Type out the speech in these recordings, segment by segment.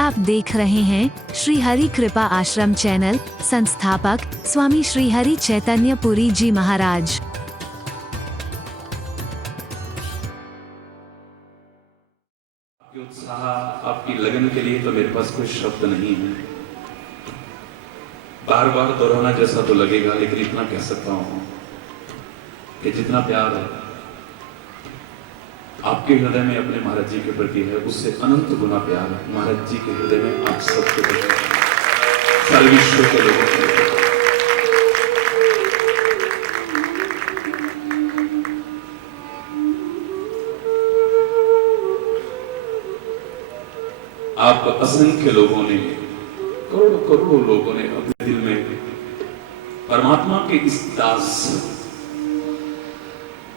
आप देख रहे हैं श्री हरि कृपा आश्रम चैनल। संस्थापक स्वामी श्री हरि चैतन्य पुरी जी महाराज। आपकी उत्साह, आपकी लगन के लिए तो मेरे पास कोई शब्द नहीं है। बार बार दोहराना जैसा तो लगेगा, लेकिन इतना कह सकता हूं कि जितना प्यार है आपके हृदय में अपने महाराज जी के प्रति है, उससे अनंत गुना प्यार महाराज जी के हृदय में आप सबके प्रति, सारे विश्व के लोगों के प्रति। आप असंख्य लोगों ने, करोड़ों करोड़ों लोगों ने अपने दिल में परमात्मा के इस दास,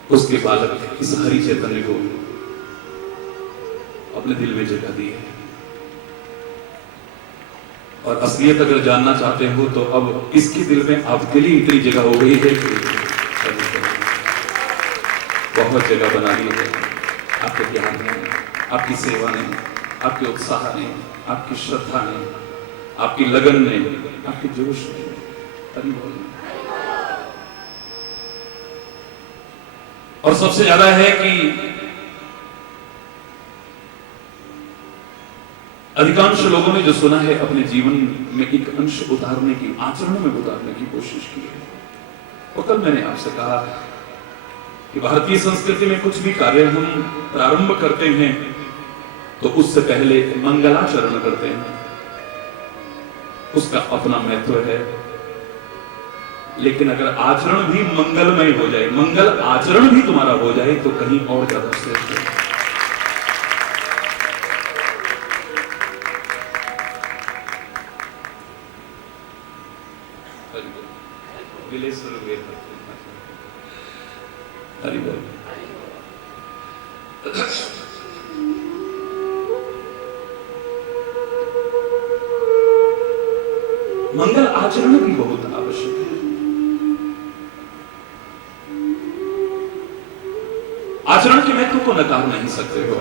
उसके बालक, इस हरि चैतन्य को अपने दिल में जगह दी है। और असलियत अगर जानना चाहते हो तो अब इसके दिल में आपके लिए इतनी जगह हो गई है कि बहुत जगह बना दी है। आपके प्यार ने, आपकी सेवा ने, आपके उत्साह ने, आपकी श्रद्धा ने, आपकी लगन ने, आपके जोश ने, और सबसे ज्यादा है कि अधिकांश लोगों ने जो सुना है अपने जीवन में एक अंश उतारने की, आचरण में उतारने की कोशिश की है। और कल मैंने आपसे कहा कि भारतीय संस्कृति में कुछ भी कार्य हम प्रारंभ करते हैं तो उससे पहले मंगलाचरण करते हैं। उसका अपना महत्व है, लेकिन अगर आचरण भी मंगलमय हो जाए, मंगल आचरण भी तुम्हारा हो जाए तो कहीं और ज्यादा श्रेष्ठ है। हरि बोल। मंगल आचरण भी बहुत आवश्यक है। आचरण के महत्व को नकार नहीं सकते हो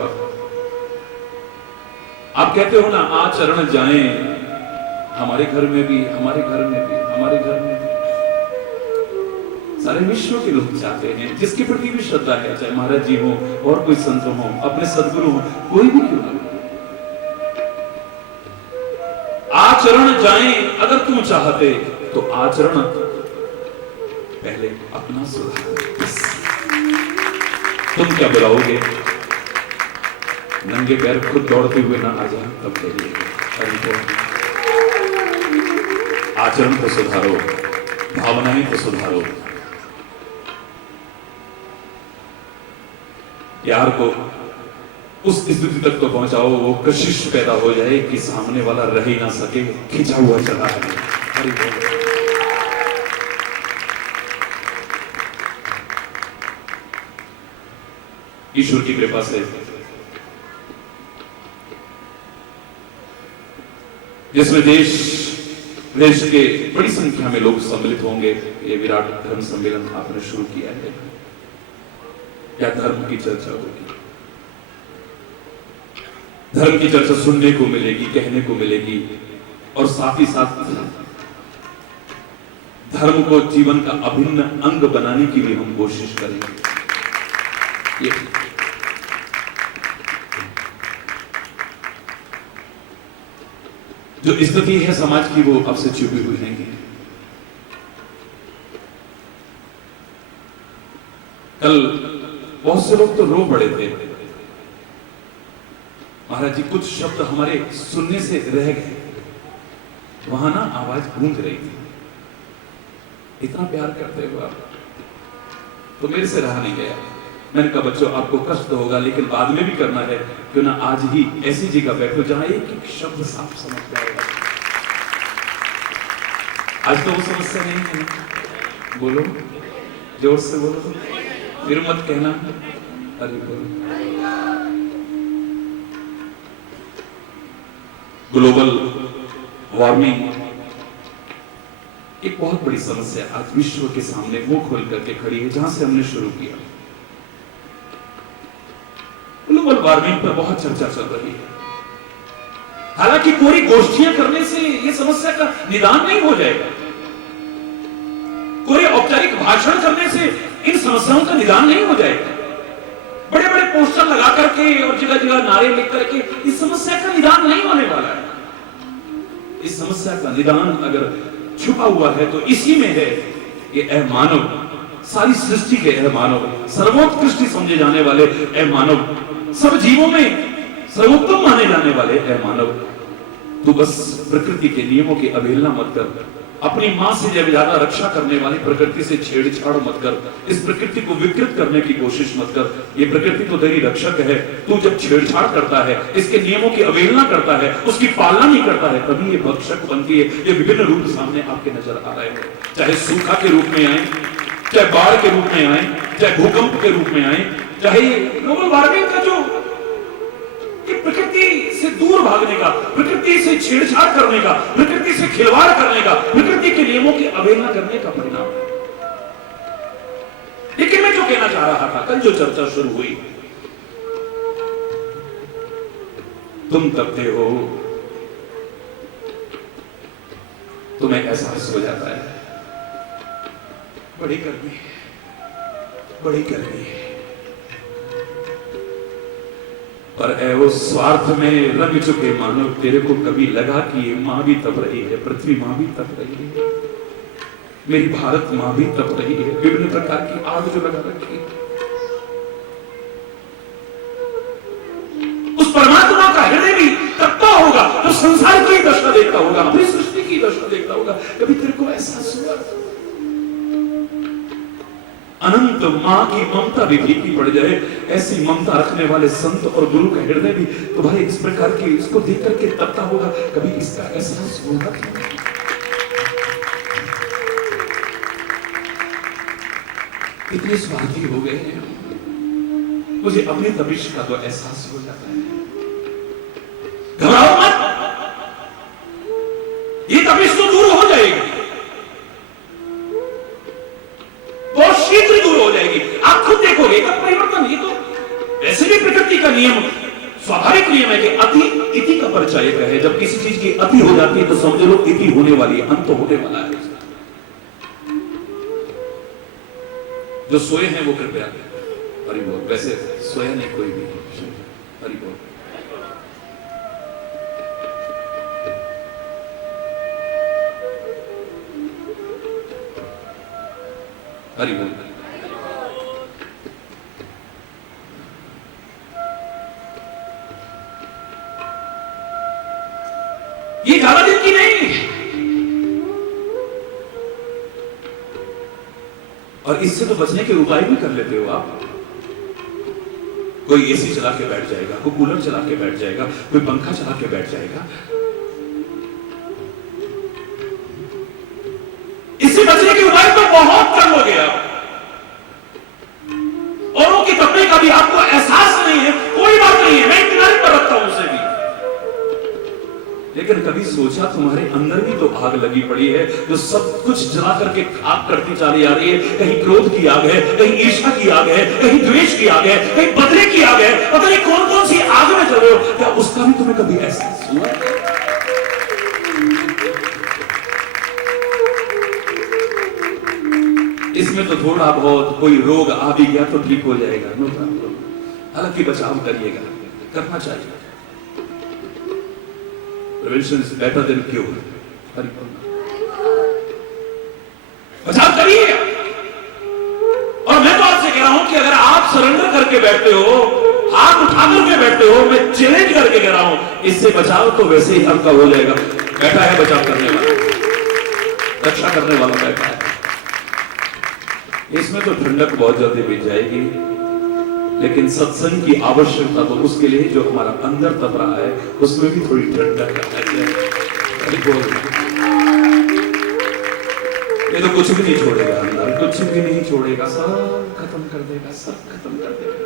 आप कहते हो ना, आचरण जाए हमारे घर में भी, हमारे घर में भी, हमारे घर में भी। सारे विश्व के लोग चाहते हैं, जिसके प्रति भी श्रद्धा है, चाहे महाराज जी हो और कोई संत हो, अपने सदगुरु हो, कोई भी क्यों ना, आचरण जाए अगर तुम चाहते तो आचरण पहले अपना सुधार। तुम क्या बुलाओगे? नंगे पैर खुद दौड़ते हुए ना आ जाए तब कहिए आचरण को सुधारो, भावनाएं को सुधारो, प्यार को उस स्थिति तक तो पहुंचाओ, वो कशिश पैदा हो जाए कि सामने वाला रह ही ना सके, खिंचा हुआ चला है। हरि बोल। ईश्वर की कृपा से जिसमें देश विदेश के बड़ी संख्या में लोग सम्मिलित होंगे, ये विराट धर्म सम्मेलन आपने शुरू किया है। क्या धर्म की चर्चा होगी, धर्म की चर्चा सुनने को मिलेगी, कहने को मिलेगी, और साथ ही साथ धर्म को जीवन का अभिन्न अंग बनाने की भी हम कोशिश करेंगे। ये जो स्थिति है समाज की, वो अब से छुपी हुई नहीं है। कल बहुत से लोग तो रो पड़े थे, महाराज जी कुछ शब्द हमारे सुनने से रह गए, वहां ना आवाज गूंज रही थी। इतना प्यार करते हो आप, तो मेरे से रहा नहीं गया। मैंने कहा बच्चों आपको कष्ट होगा, लेकिन बाद में भी करना है, क्यों ना आज ही ऐसी जगह बैठो जहां एक एक शब्द साफ समझ जाएगा। आज तो वो समस्या नहीं है। बोलो, जोर से बोलो, फिर मत कहना हरि बोल। ग्लोबल वार्मिंग एक बहुत बड़ी समस्या आज विश्व के सामने मुंह खोल करके खड़ी है, जहां से हमने शुरू किया। ग्लोबल वार्मिंग पर बहुत चर्चा चल रही है। हालांकि कोई गोष्ठियां करने से यह समस्या का निदान नहीं हो जाएगा, कोई औपचारिक भाषण करने से इन समस्याओं का निदान नहीं हो जाएगा, बड़े बड़े पोस्टर लगा करके और जगह जगह नारे लिख करके इस समस्या का निदान नहीं होने वाला है। इस समस्या का निदान अगर छुपा हुआ है तो इसी में है। ये ऐ मानव, सारी सृष्टि के ऐ मानव, सर्वोत्कृष्ट समझे जाने वाले ऐ मानव, सब जीवों में सर्वोत्तम माने जाने वाले ऐ मानव, तू बस प्रकृति के नियमों की अवहेलना मत कर, अपनी मां से जब ज्यादा रक्षा करने वाली प्रकृति से छेड़छाड़ मत कर, इस प्रकृति को विकृत करने की कोशिश मत कर। ये प्रकृति तो तेरी रक्षक है, तू जब छेड़छाड़ करता है, इसके नियमों की अवहेलना करता है, उसकी पालना नहीं करता है, तभी ये भक्षक बनती है। ये विभिन्न रूप सामने आपके नजर आ रहे हैं, चाहे सूखा के रूप में आए, चाहे बाढ़ के रूप में आए, चाहे भूकंप के रूप में आए, चाहे ग्लोबल वार्मिंग का जो प्रकृति से दूर भागने का, प्रकृति से छेड़छाड़ करने का, प्रकृति से खिलवाड़ करने का, प्रकृति के नियमों की अवहेलना करने का परिणाम। लेकिन मैं जो कहना चाह रहा था, कल जो चर्चा शुरू हुई, तुम तपते हो, तुम्हें एहसास हो जाता है बड़ी गर्मी है, बड़ी गर्मी है, पर ऐ वो स्वार्थ में रंग चुके मानव, तेरे को कभी लगा कि ये मां भी तप रही है, पृथ्वी मां भी तप रही है, मेरी भारत मां भी तप रही है, विभिन्न प्रकार की आग जो लगा रखी है। उस परमात्मा का हृदय भी तपता होगा, तो संसार की दशा देखता होगा, अपनी सृष्टि की दशा देखता होगा। कभी तेरे को एहसास हुआ अनंत मां की ममता भी फीकी पड़ जाए, ऐसी ममता रखने वाले संत और गुरु का हृदय भी तुम्हारे इस प्रकार की इसको देख करके तपता होगा, कभी इसका एहसास होगा? इतने स्वार्थी हो गए हैं, मुझे अपनी तपिश का तो एहसास हो जाता है। घबराओ मत, ये तपिश तो दूर हो जाएगी, बहुत शीघ्र दूर हो जाएगी, आप खुद देखोगे इसका परिवर्तन। ये तो वैसे भी प्रकृति का नियम, स्वाभाविक नियम है कि अति इति का परिचय है। जब किसी चीज की अति हो जाती है तो समझ लो इति होने वाली है, अंत होने वाला है। जो सोए हैं वो कृपया हरि बोल, वैसे सोया नहीं कोई भी, हरि बोल। हरि बोल। ये ज्यादा दिन की नहीं, और इससे तो बचने के उपाय भी कर लेते हो आप। कोई एसी चला के बैठ जाएगा, कोई कूलर चला के बैठ जाएगा, कोई पंखा चला के बैठ जाएगा। इससे बचने के उपाय तो बहुत कर लोगे आप, औरों की तपने का भी आपको एहसास नहीं है, कोई बात नहीं है, मैं किनारे पर रखता हूं उसे भी। लेकिन कभी सोचा तुम्हारे अंदर भी तो आग लगी पड़ी है, जो सब कुछ जला करके खाक करती चली आ रही है। कहीं क्रोध की आग है, कहीं ईर्ष्या की आग है, कहीं द्वेष की आग है, कहीं बदले की आग है, पता नहीं कौन कौन सी आग में चल रहे हो। क्या उसका भी तुम्हें कभी एहसास हुआ? इसमें तो थोड़ा बहुत कोई रोग आ भी गया तो ठीक हो जाएगा, नो प्रॉब्लम। हालांकि बचाव करिएगा, करना चाहिए। Prevention is better than cure. बचाव करिए। और मैं तो आपसे कह रहा हूं कि अगर आप सरेंडर करके बैठते हो, हाथ उठा करके बैठते हो, मैं चैलेंज करके कह रहा हूं, इससे बचाव तो वैसे ही आपका हो जाएगा। बैठा है बचाव करने वाला, रक्षा करने वाला बैठा है। इसमें तो ठंडक बहुत जल्दी मिल जाएगी, लेकिन सत्संग की आवश्यकता तो उसके लिए जो हमारा अंदर तप रहा है, उसमें भी थोड़ी ठंडक है। ये तो कुछ भी नहीं छोड़ेगा अंदर, कुछ भी नहीं छोड़ेगा, सब खत्म कर देगा, सब खत्म कर देगा।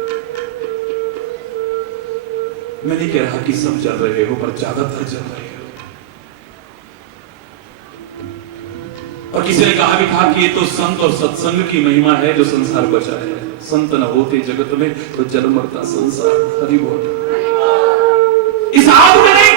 मैं नहीं कह रहा कि सब जल रहे हो, पर ज्यादातर जल रहे हो। और किसी ने कहा भी था कि ये तो संत और सत्संग की महिमा है जो संसार बचा है। संत न होते जगत में तो जल मरता संसार। हरि बोल। इस आग में नहीं,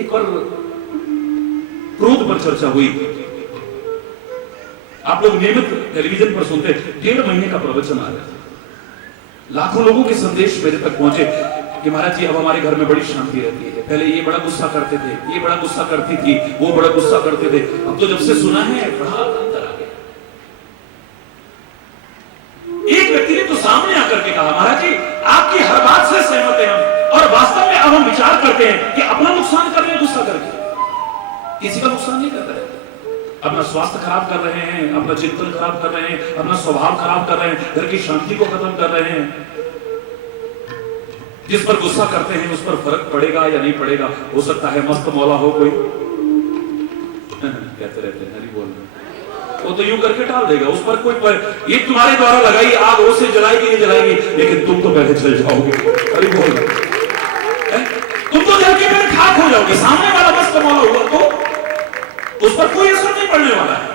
एक और क्रोध पर चर्चा हुई। आप लोग नियमित टेलीविजन पर सुनते, 1.5 महीने का प्रवचन आ रहा है, लाखों लोगों के संदेश मेरे तक पहुंचे कि महाराज जी अब हमारे घर में बड़ी शांति रहती है। पहले ये बड़ा गुस्सा करते थे, ये बड़ा गुस्सा करती थी, वो बड़ा गुस्सा करते थे, अब तो जब से सुना है बड़ा अंतर आ गया। एक व्यक्ति ने तो सामने आकर के कहा, महाराज जी आपकी हर बात से सहमत हैं हम, और वास्तव में अब हम विचार करते हैं कि अपना नुकसान कर रहे हैं गुस्सा करके, किसी का नुकसान नहीं कर रहे हैं। अपना स्वास्थ्य खराब कर रहे हैं, अपना चिंतन खराब कर रहे हैं, अपना स्वभाव खराब कर रहे हैं, घर की शांति को खत्म कर रहे हैं। जिस पर गुस्सा करते हैं उस पर फर्क पड़ेगा या नहीं पड़ेगा, हो सकता है मस्त मौला हो कोई, कहते रहते हैं हरी बोल, वो तो यूं करके टाल देगा, उस पर कोई ये तुम्हारे द्वारा लगाई आग वो से जलाएगी नहीं जलाएगी, लेकिन तुम तो पहले जल जाओगे। हरी बोल, तुम तो जल के पहले खाक हो जाओगे। सामने वाला मस्त मौला हुआ तो उस पर कोई असर नहीं पड़ने वाला है,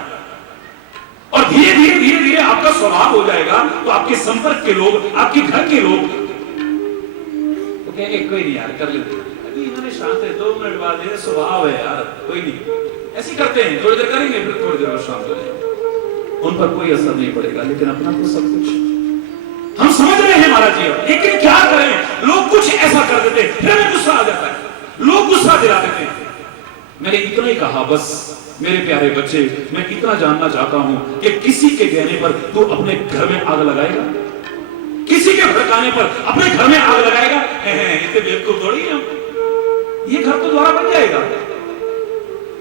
और धीरे धीरे धीरे धीरे आपका स्वभाव हो जाएगा, तो आपके संपर्क के लोग, आपके घर के लोग तो कहेंगे कोई नहीं यार कर लेते, अभी इन्होंने शांत है, 2 मिनट बाद ये स्वभाव है यार, कोई नहीं, ऐसे करते हैं, थोड़ी देर करेंगे फिर थोड़ी देर बाद शांत हो जाएंगे, उन पर कोई असर नहीं पड़ेगा। लेकिन अपना तो सब कुछ हम समझ रहे हैं महाराज जी, लेकिन क्या करें, लोग कुछ ऐसा कर देते फिर हमें गुस्सा आ जाता है, लोग गुस्सा दिला देते हैं। मैंने इतना ही कहा, बस मेरे प्यारे बच्चे, मैं इतना जानना चाहता हूं कि किसी के कहने पर तू अपने घर में आग लगाएगा, किसी के भड़काने पर अपने घर में आग लगाएगा? इतने बेवकूफ थोड़ी हैं हम, ये घर तो द्वारा बन जाएगा।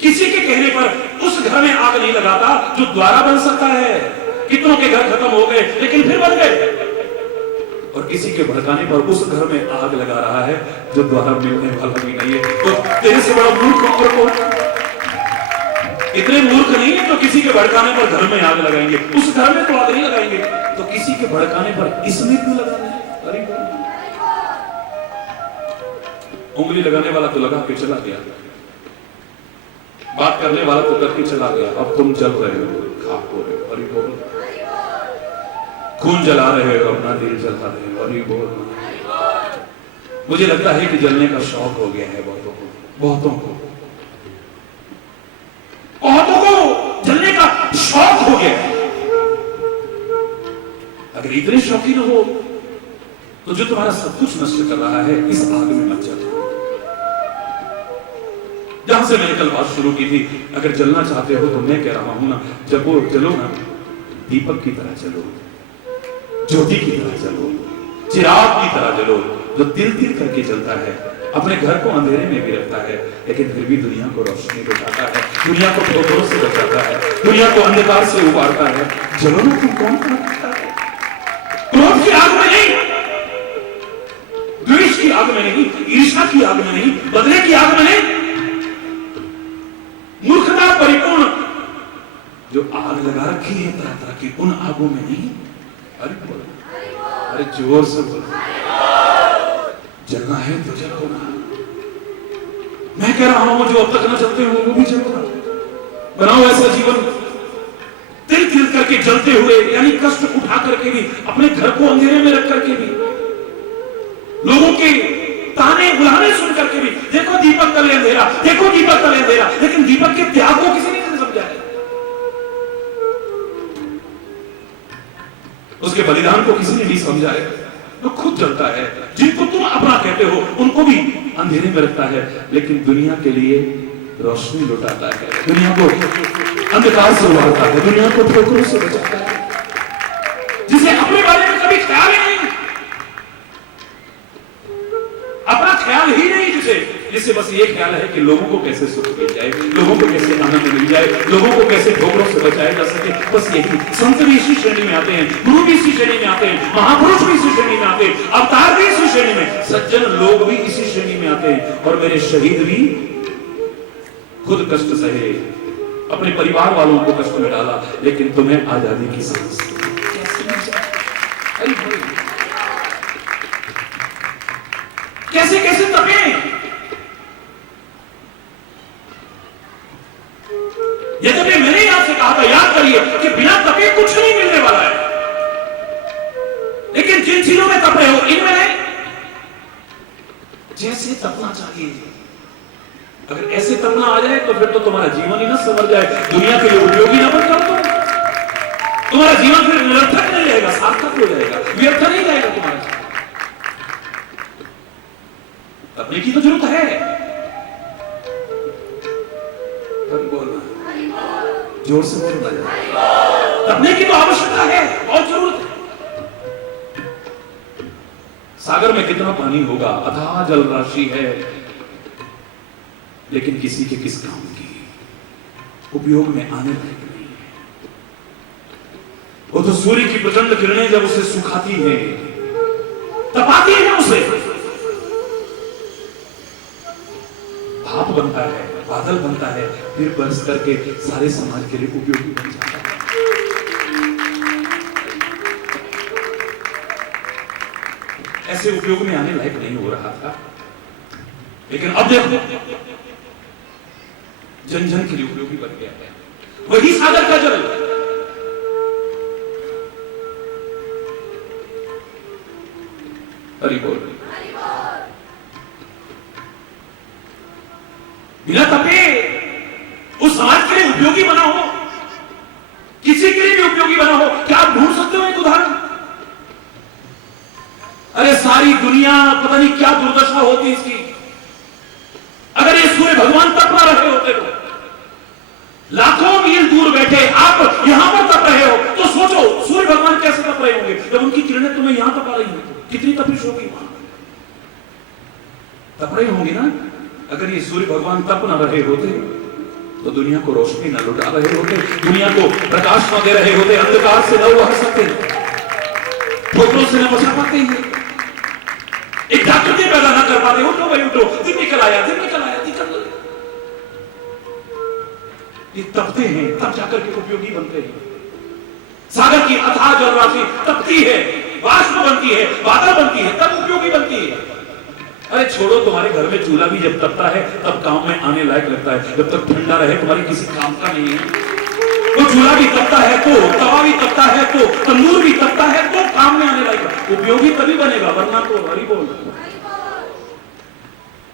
किसी के कहने पर उस घर में आग नहीं लगाता जो द्वारा बन सकता है। कितनों के घर खत्म हो गए लेकिन फिर बन गए, और किसी के भड़काने पर उस घर में आग लगा रहा है जो द्वारा मिलने वाला भी नहीं है। तो तेरे से बड़ा मूर्ख और कौन? इतने मूर्ख नहीं है तो किसी के भड़काने पर घर में आग लगाएंगे, उस घर में तो आग नहीं लगाएंगे, तो किसी के भड़काने पर इसमें क्यों लगाना है? अरे उंगली लगाने वाला तो लगा के चला गया, बात करने वाला तो करके चला गया, अब तुम जल रहे हो, खाक हो रहे हो। अरे बोल, खून जला रहे हो, अपना दिल जला रहे हो। अरे बोल, मुझे लगता है कि जलने का शौक हो गया है बहुतों को, बहुतों को जलने का शौक हो गया है। अगर इतने शौकीन हो तो जो तुम्हारा सब कुछ नष्ट कर रहा है इस आग में मत जलो। जहां से मैंने कल बात शुरू की थी, अगर जलना चाहते हो तो मैं कह रहा हूं ना, जब वो जलो ना, दीपक की तरह जलो, ज्योति की तरह जलो, चिराग की तरह जलो, जो तिल तिल करके जलता है, अपने घर को अंधेरे में भी रखता है, लेकिन फिर भी दुनिया को रोशनी दिखाता है, दुनिया को धोखे से बचाता है, दुनिया को अंधकार से उबारता है। जलो ना, तुम कौन करता है? क्रोध की आग में नहीं, द्वेष की आग में नहीं, ईर्ष्या की आग में नहीं, बदले की आग में नहीं, मूर्खता परिपूर्ण जो आग लगा रखी है तरह तरह की, उन आगों में नहीं। अरे बोलो, अरे जोर से बोलो, जलना है तो जलो ना। मैं कह रहा हूं जो अब तक न चलते हो वो भी जलो ना। बनाओ ऐसा जीवन तिल तिल करके जलते हुए, यानी कष्ट उठा करके भी, अपने घर को अंधेरे में रख करके भी, लोगों के ताने बुलाने सुन करके भी, देखो दीपक तले अंधेरा, देखो दीपक तले अंधेरा, लेकिन दीपक के त्याग को किसी ने नहीं समझा है, उसके बलिदान को किसी ने नहीं समझा है। तो खुद जलता है, जिनको तुम अपना कहते हो उनको भी अंधेरे में रखता है, लेकिन दुनिया के लिए रोशनी लुटाता है, दुनिया को अंधकार से उबारता है, दुनिया को ठोकरों से बचाता है। जिसे अपने बारे में कभी ख्याल ही नहीं, अपना ख्याल ही नहीं, जिसे बस ये ख्याल है कि लोगों को कैसे सुख मिल जाए, लोगों को कैसे आनंद मिल जाए, लोगों को कैसे ठोकरों से बचाया जा सके, बस यही। संत भी इसी श्रेणी में आते हैं, गुरु भी इसी श्रेणी में आते हैं, महापुरुष भी इसी श्रेणी में आते हैं, अवतार भी इसी श्रेणी में, सज्जन लोग भी इसी श्रेणी में आते हैं। और मेरे शहीद भी खुद कष्ट सहे, अपने परिवार वालों को कष्ट में डाला, लेकिन तुम्हें आजादी की सांस कैसे कैसे तपे। यद्यपि मैंने आपसे कहा था, याद करिए कि बिना तपे कुछ नहीं मिलने वाला है, लेकिन जिन चीजों में तप रहे हो इनमें नहीं। जैसे तपना चाहिए अगर ऐसे तपना आ जाए तो फिर तो तुम्हारा जीवन ही ना संवर जाए, दुनिया के लिए उपयोगी ना बन जाओ तुम। तुम्हारा जीवन फिर निरर्थक नहीं रहेगा, सार्थक हो जाएगा, व्यर्थ नहीं जाएगा तुम्हारा। तपने की तो जरूरत है, बोलना जोर से बोलना, तपने की तो आवश्यकता है, बहुत जरूरत है। सागर में कितना पानी होगा, अथाह जल राशि है, लेकिन किसी के किस काम की, उपयोग में आने लायक नहीं है। वो तो सूर्य की प्रचंड किरणें जब उसे सुखाती हैं, तपाती है उसे, भाप बनता है, बादल बनता है, फिर बरस करके सारे समाज के लिए उपयोगी बन जाता है। ऐसे उपयोग में आने लायक नहीं हो रहा था, लेकिन अब देखो जन जन के लिए उपयोगी बन गया है। वही सागर का जल हरि बोल, बिना तपे उस समाज के लिए उपयोगी बना हो, किसी के लिए भी उपयोगी बना हो। क्या आप ढूंढ सकते हो एक उदाहरण? अरे सारी दुनिया पता नहीं क्या दुर्दशा होती इसकी, अगर ये सूर्य भगवान तप ना रहे होते तो। लाखों मील दूर बैठे आप यहां पर तप रहे हो, तो सोचो सूर्य भगवान कैसे तप रहे होंगे जब उनकी किरणें तुम्हें यहां तपा रही होंगी, कितनी तपिश होगी वहां। तप रहे होंगे ना। अगर ये सूर्य भगवान तप ना रहे होते तो दुनिया को रोशनी न लुटा रहे होते, दुनिया को प्रकाश न दे रहे होते, अंधकार से न उभर सकते, ठोकरों से न बचा पाते हैं, एक जागृति पैदा न कर पाते। उठो भाई उठो, दिन निकल आया, दिन निकल आया, निकल। ये तपते हैं तब जाकर के उपयोगी बनते हैं। सागर की अथाह जल राशि तपती है, वाष्प बनती है, बादल बनती है, तब उपयोगी बनती है। अरे छोड़ो, तुम्हारे घर में चूल्हा भी जब तपता है तब काम में आने लायक लगता है, जब तक ठंडा रहे तुम्हारी किसी काम का नहीं है। वो चूल्हा भी तपता है तो, तवा भी तपता है तो, तंदूर भी तपता है तो काम में आने लायक, उपयोगी तभी बनेगा, वरना तो हरि बोल।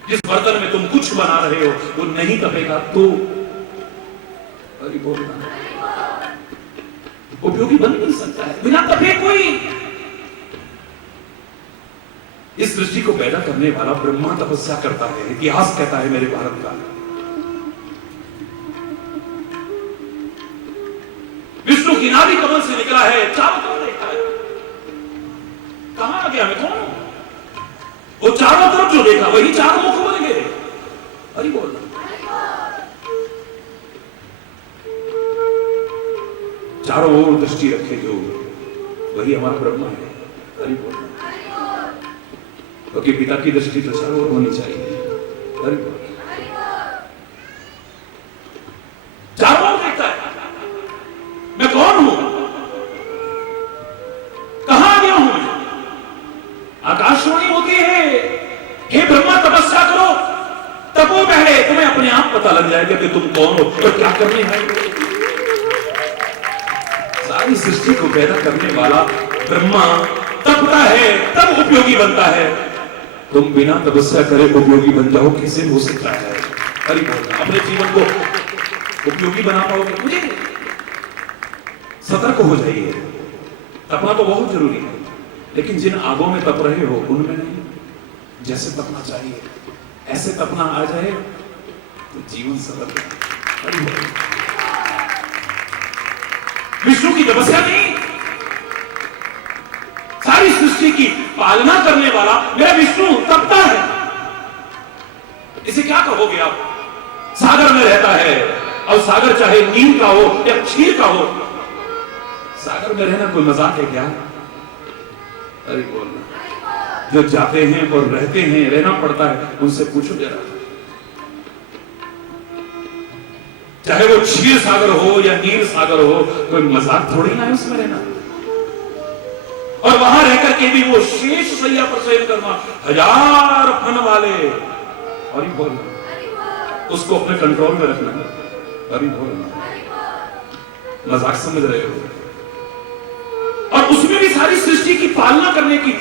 जिस बर्तन में तुम कुछ बना रहे हो वो नहीं तपेगा तो हरि बोलना, उपयोगी बन नहीं सकता है बिना तपे कोई। इस सृष्टि को पैदा करने वाला ब्रह्मा तपस्या करता है, इतिहास कहता है मेरे भारत का। विष्णु की नाभि कमल से निकला है, चारों तरफ देखा है, कहां आ गया मैं कौन हूं? वो चारों तरफ जो देखा वही चार मुख बन गए। हरि बोलना, चारों ओर दृष्टि रखे जो वही हमारा ब्रह्मा है। हरि बोलना, क्योंकि पिता की दृष्टि तो चारों ओर होनी चाहिए। हरि बोल, चारों ओर देखता है, मैं कौन हूं, कहां गया हूं मैं? आकाशवाणी होती है, हे ब्रह्मा तपस्या करो, तपो पहले, तुम्हें अपने आप पता लग जाएगा कि तुम कौन हो और क्या करने आए। सारी सृष्टि को पैदा करने वाला ब्रह्मा तपता है तब उपयोगी बनता है। तुम बिना तपस्या करे उपयोगी बन जाओ, कैसे हो सकता है? हरि बोल, अपने जीवन को उपयोगी बना पाओगे? मुझे सतर्क हो जाइए। तपना तो बहुत जरूरी है, लेकिन जिन आगों में तप रहे हो उनमें नहीं, जैसे तपना चाहिए ऐसे तपना आ जाए तो जीवन सफल। विष्णु की तपस्या नहीं, सारी सृष्टि की पालना करने वाला मेरा विष्णु तपता है। इसे क्या कहोगे आप? सागर में रहता है, और सागर चाहे नील का हो या क्षीर का हो, सागर में रहना कोई मजाक है क्या? अरे बोलना, जो जाते हैं और रहते हैं, रहना पड़ता है, उनसे पूछो जरा, चाहे वो क्षीर सागर हो या नील सागर हो, कोई मजाक थोड़ी ना है उसमें रहना। और वहां रहकर के भी वो शेष सैया पर शयन करना, 1000 फन वाले, और ही बोलना, उसको अपने कंट्रोल में रखना। अभी बोलना, मजाक समझ रहे हो? और उसमें भी सारी सृष्टि की पालना करने की,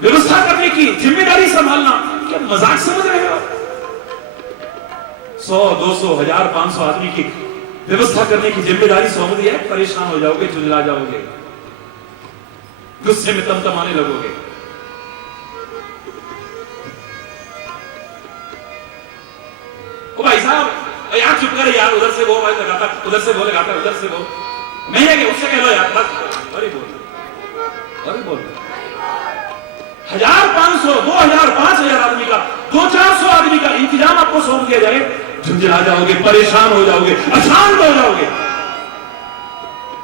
व्यवस्था करने की, जिम्मेदारी संभालना, क्या मजाक समझ रहे हो? 100, 200, 1000, 500 आदमी की व्यवस्था करने की जिम्मेदारी सौंप दी है, परेशान हो जाओगे, झुंझला जाओगे, गुस्से में तमतमाने लगोगे। ओ भाई साहब यार चुप कर यार, उधर से वो भाई लगाता, उधर से वो लगाता, उधर से वो, नहीं है कि उससे कह लो यार, बस अरे बोल 1000, 500, 2000, 5000 आदमी का, 200-400 आदमी का इंतजाम आपको सौंप दिया जाए, झुंझला जाओगे, परेशान हो जाओगे, अशांत हो जाओगे।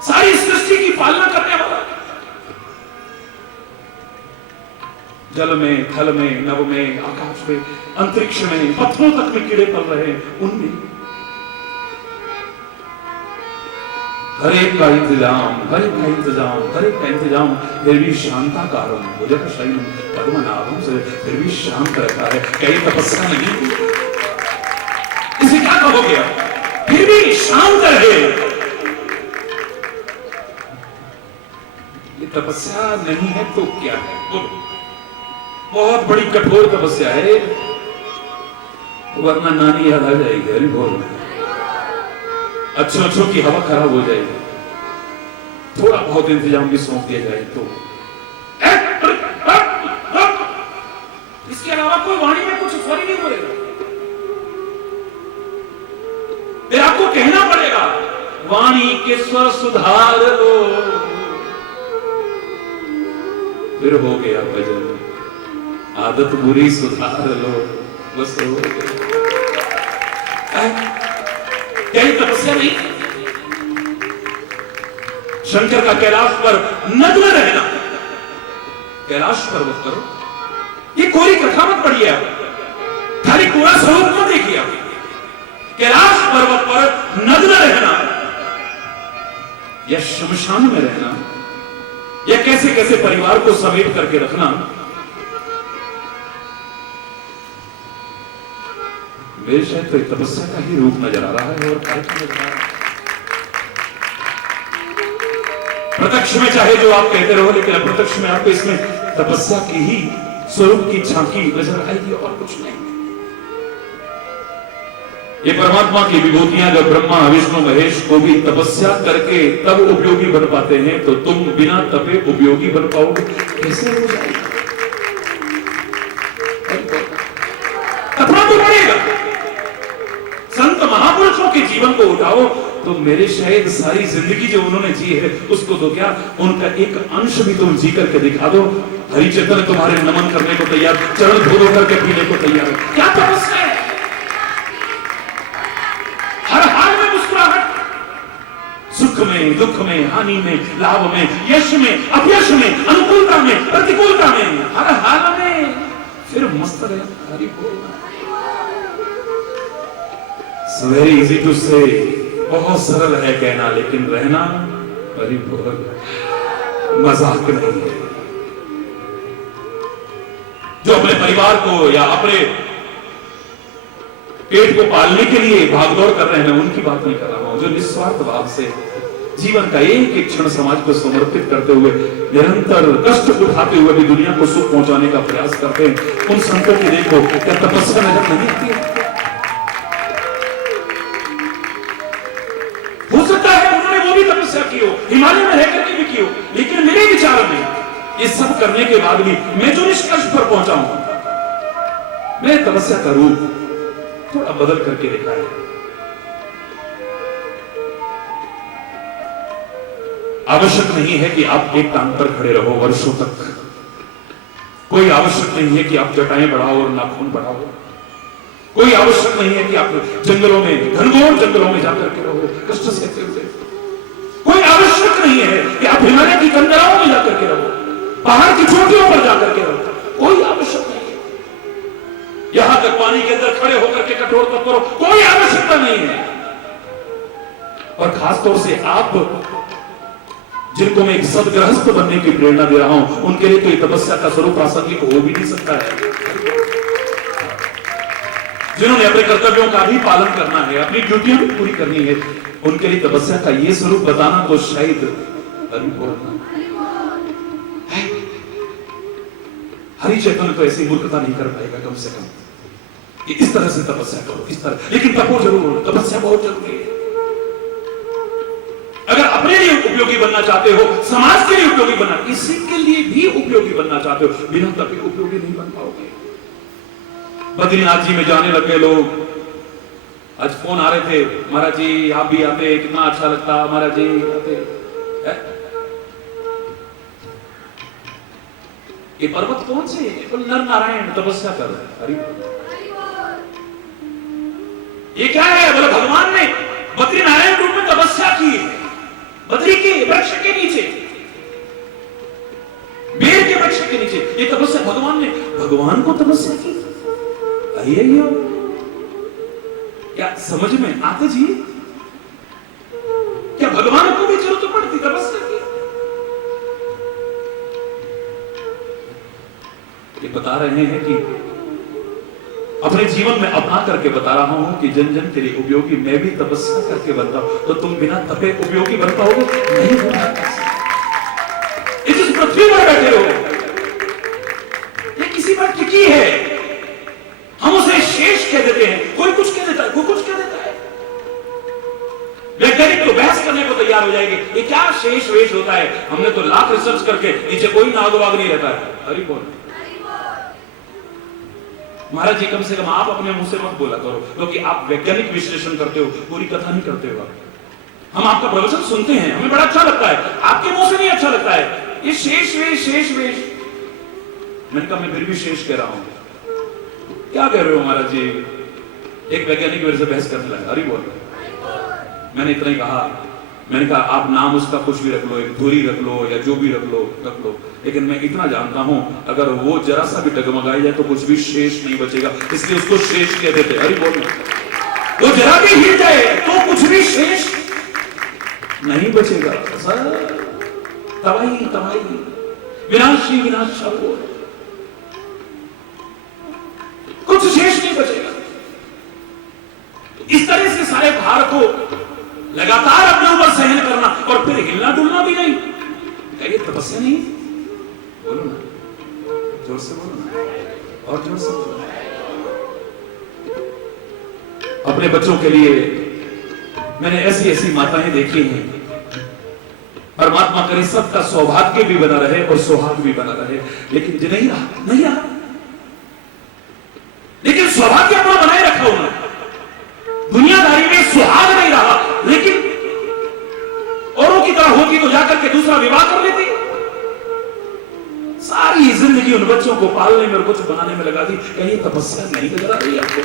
सारी सृष्टि की पालना करने वाला, जल में, थल में, नभ में, आकाश में, अंतरिक्ष में, पत्थरों तक में कीड़े पल रहे हैं, उनमें हर एक का इंतजाम, हर एक का इंतजाम, हर एक का इंतजाम, फिर भी शांताकारम भुजग शयनम पद्मनाभम से फिर भी शांत रहता है। कहीं तपस्या नहीं, इसे क्या कहोगे आप? फिर भी शांत रहे, ये तपस्या नहीं है तो क्या है? बोलो, बहुत बड़ी कठोर तपस्या है, वरना नानी याद आ जाएगी। अरे बोल, अच्छों की हवा खराब हो जाएगी, थोड़ा बहुत इंतजाम भी सौंप दिया जाए तो। इसके अलावा कोई वाणी में कुछ स्वर ही नहीं बोलेगा, फिर आपको कहना पड़ेगा वाणी के स्वर सुधार लो, फिर हो गया भजन, आदत बुरी सुधार लो, बस हो गया। क्या तपस्या नहीं? शंकर का कैलाश पर नग्न रहना, कैलाश पर्वत करो, ये कोरी कथा मत पढ़िए आप, खाली पूरा स्वरूप मत देखिए आप। कैलाश पर्वत पर नग्न रहना या शमशान में रहना या कैसे कैसे परिवार को समेट करके रखना, मेरे शायद तो तपस्या का ही रूप नजर आ रहा है और कार्यक्रम नजर आ रहा है। प्रत्यक्ष में चाहे जो आप कहते रहो, लेकिन अप्रत्यक्ष में आपको इसमें तपस्या की ही स्वरूप की झांकी नजर आएगी और कुछ नहीं। ये परमात्मा की विभूतियां जब ब्रह्मा विष्णु महेश को भी तपस्या करके तब उपयोगी बन पाते हैं, तो तुम बिना तपे उपयोगी बन पाओगे कैसे? हो जाएगा, तपना तो पड़ेगा। संत महापुरुषों के जीवन को उठाओ तो मेरे शायद सारी जिंदगी जो उन्होंने जी है उसको तो क्या, उनका एक अंश भी तुम जी करके दिखा दो। हरिचंद्र तुम्हारे नमन करने को तैयार, चरण धो धो करके पीने को तैयार। क्या तपस्या है? हर हाल में मुस्कुराहट, सुख में, दुख में, हानि में, लाभ में, यश में, अपयश में, अनुकूलता में, प्रतिकूलता में, हर हाल में फिर मस्त रहे। हरि बोल। So very easy to say, बहुत सरल है कहना, लेकिन रहना हरि बोल मजाक नहीं है। जो अपने परिवार को या अपने पेट को पालने के लिए भागदौड़ कर रहे हैं, मैं उनकी बात नहीं कर रहा हूं। जो निस्वार्थ भाव से जीवन का एक एक क्षण समाज को समर्पित करते हुए, निरंतर कष्ट उठाते हुए भी दुनिया को सुख पहुंचाने का प्रयास करते हैं, उन संतों की देखो, क्या तपस्या नजर नहीं आती है? हो सकता है उन्होंने वो भी तपस्या की हो, हिमालय में रह करके भी की हो, लेकिन मेरे विचार में ये सब करने के बाद भी मैं जो निष्कर्ष पर पहुंचा हूं, मैं तपस्या का रूप थोड़ा बदल करके देखा है। आवश्यक नहीं है कि आप एक टांग पर खड़े रहो वर्षों तक, कोई आवश्यक नहीं है कि आप जटाएं बढ़ाओ और नाखून बढ़ाओ, कोई आवश्यक नहीं है कि आप जंगलों में, घनघोर जंगलों में जाकर के रहो कष्ट सहते हुए, कोई आवश्यक नहीं है कि आप हिमालय की कंदराओं में जाकर के रहो, पहाड़ की चोटियों पर जाकर के रहो, कोई आवश्यक नहीं है। यहां तक पानी के अंदर खड़े होकर के कठोर तप करो, कोई आवश्यकता नहीं है। और खासतौर से आप जिनको मैं एक सदगृहस्थ बनने की प्रेरणा दे रहा हूं, उनके लिए तो ये तपस्या का स्वरूप प्रासंगिक हो भी नहीं सकता है। जिन्होंने अपने कर्तव्यों का भी पालन करना है, अपनी ड्यूटियां भी पूरी करनी है, उनके लिए तपस्या का ये स्वरूप बताना तो शायद हरि चैतन्य तो ऐसी मूर्खता नहीं कर पाएगा कम से कम। कि इस तरह से तपस्या करो, इस तरह, लेकिन तपो जरूर, तपस्या बहुत जरूरी है। अगर अपने लिए उपयोगी बनना चाहते हो, समाज के लिए उपयोगी बनना, किसी के लिए भी उपयोगी बनना चाहते हो, बिना तपे उपयोगी नहीं बन पाओगे। बद्रीनाथ जी में जाने लगे लोग। आज फोन आ रहे थे, महाराज जी आप भी आते, कितना अच्छा लगता, महाराज जी आते। ये पर्वत कौन से? नर नारायण तपस्या कर रहे हैं। अरे ये क्या है? बोले भगवान ने बद्री नारायण रूप में तपस्या की है, बद्री के वृक्ष के नीचे, बेर के वृक्ष के नीचे। ये तपस्या भगवान ने, भगवान को तपस्या की। आइए क्या समझ में आते जी? क्या भगवान को भी जरूरत पड़ती तपस्या की? ये बता रहे हैं कि अपने जीवन में अपना करके बता रहा हूं कि जन जन के लिए उपयोगी मैं भी तपस्या करके बनता हूं। तो तुम बिना तपे उपयोगी बन पाओगे? नहीं बन पाओगे। इस पृथ्वी पर बैठे हो, ये किसी पर टिकी है, हम उसे शेष कह देते हैं। कोई कुछ कह देता है, कोई कुछ कह देता है। वैज्ञानिक तो बहस करने को तैयार हो जाएंगे, ये क्या शेष वेश होता है? हमने तो लाख रिसर्च करके नीचे कोई नाग वाग नहीं रहता है। अरे बोल महाराज जी, कम से कम आप अपने मुंह से मत बोला करो, क्योंकि आप वैज्ञानिक विश्लेषण करते हो, पूरी कथा नहीं करते हो। हम आपका प्रवचन सुनते हैं, हमें बड़ा अच्छा लगता है, आपके मुंह से नहीं अच्छा लगता है। ये शेष वेश, शेष वेश। मैंने कहा मैं फिर भी शेष कह रहा हूं। क्या कह रहे हो महाराज जी? एक वैज्ञानिक मेरे से बहस करने लगा। अरे बोल, मैंने इतना ही कहा, मैंने कहा आप नाम उसका कुछ भी रख लो, एक धुरी रख लो या जो भी रख लो, लेकिन मैं इतना जानता हूं अगर वो जरा सा भी डगमगाई जाए तो कुछ भी शेष नहीं बचेगा, इसलिए उसको शेष कह देते। अरे बोल, वो जरा भी हिल जाए तो कुछ भी शेष नहीं बचेगा। तबाही तबाही, विनाश ही विनाश, कुछ शेष नहीं बचेगा। इस तरह से सारे भार को लगातार अपने ऊपर सहन करना और फिर हिलना डुलना भी नहीं, क्या ये तपस्या नहीं? बोलो ना, जोर से बोलो ना, और जोर से बोलो। अपने बच्चों के लिए मैंने ऐसी ऐसी माताएं देखी हैं। परमात्मा करे सबका सौभाग्य भी बना रहे और सुहाग भी बना रहे, लेकिन जो नहीं रहा, नहीं रहा। लेकिन सौभाग्य अपना बनाए रखा उन्होंने, दुनियादारी में सुहाग नहीं रहा, लेकिन औरों की तरह होती तो जाकर के दूसरा विवाह कर लेती। सारी जिंदगी उन बच्चों को पालने में और कुछ बनाने में लगा दी। कहीं तपस्या नहीं नजर आ रही आपको?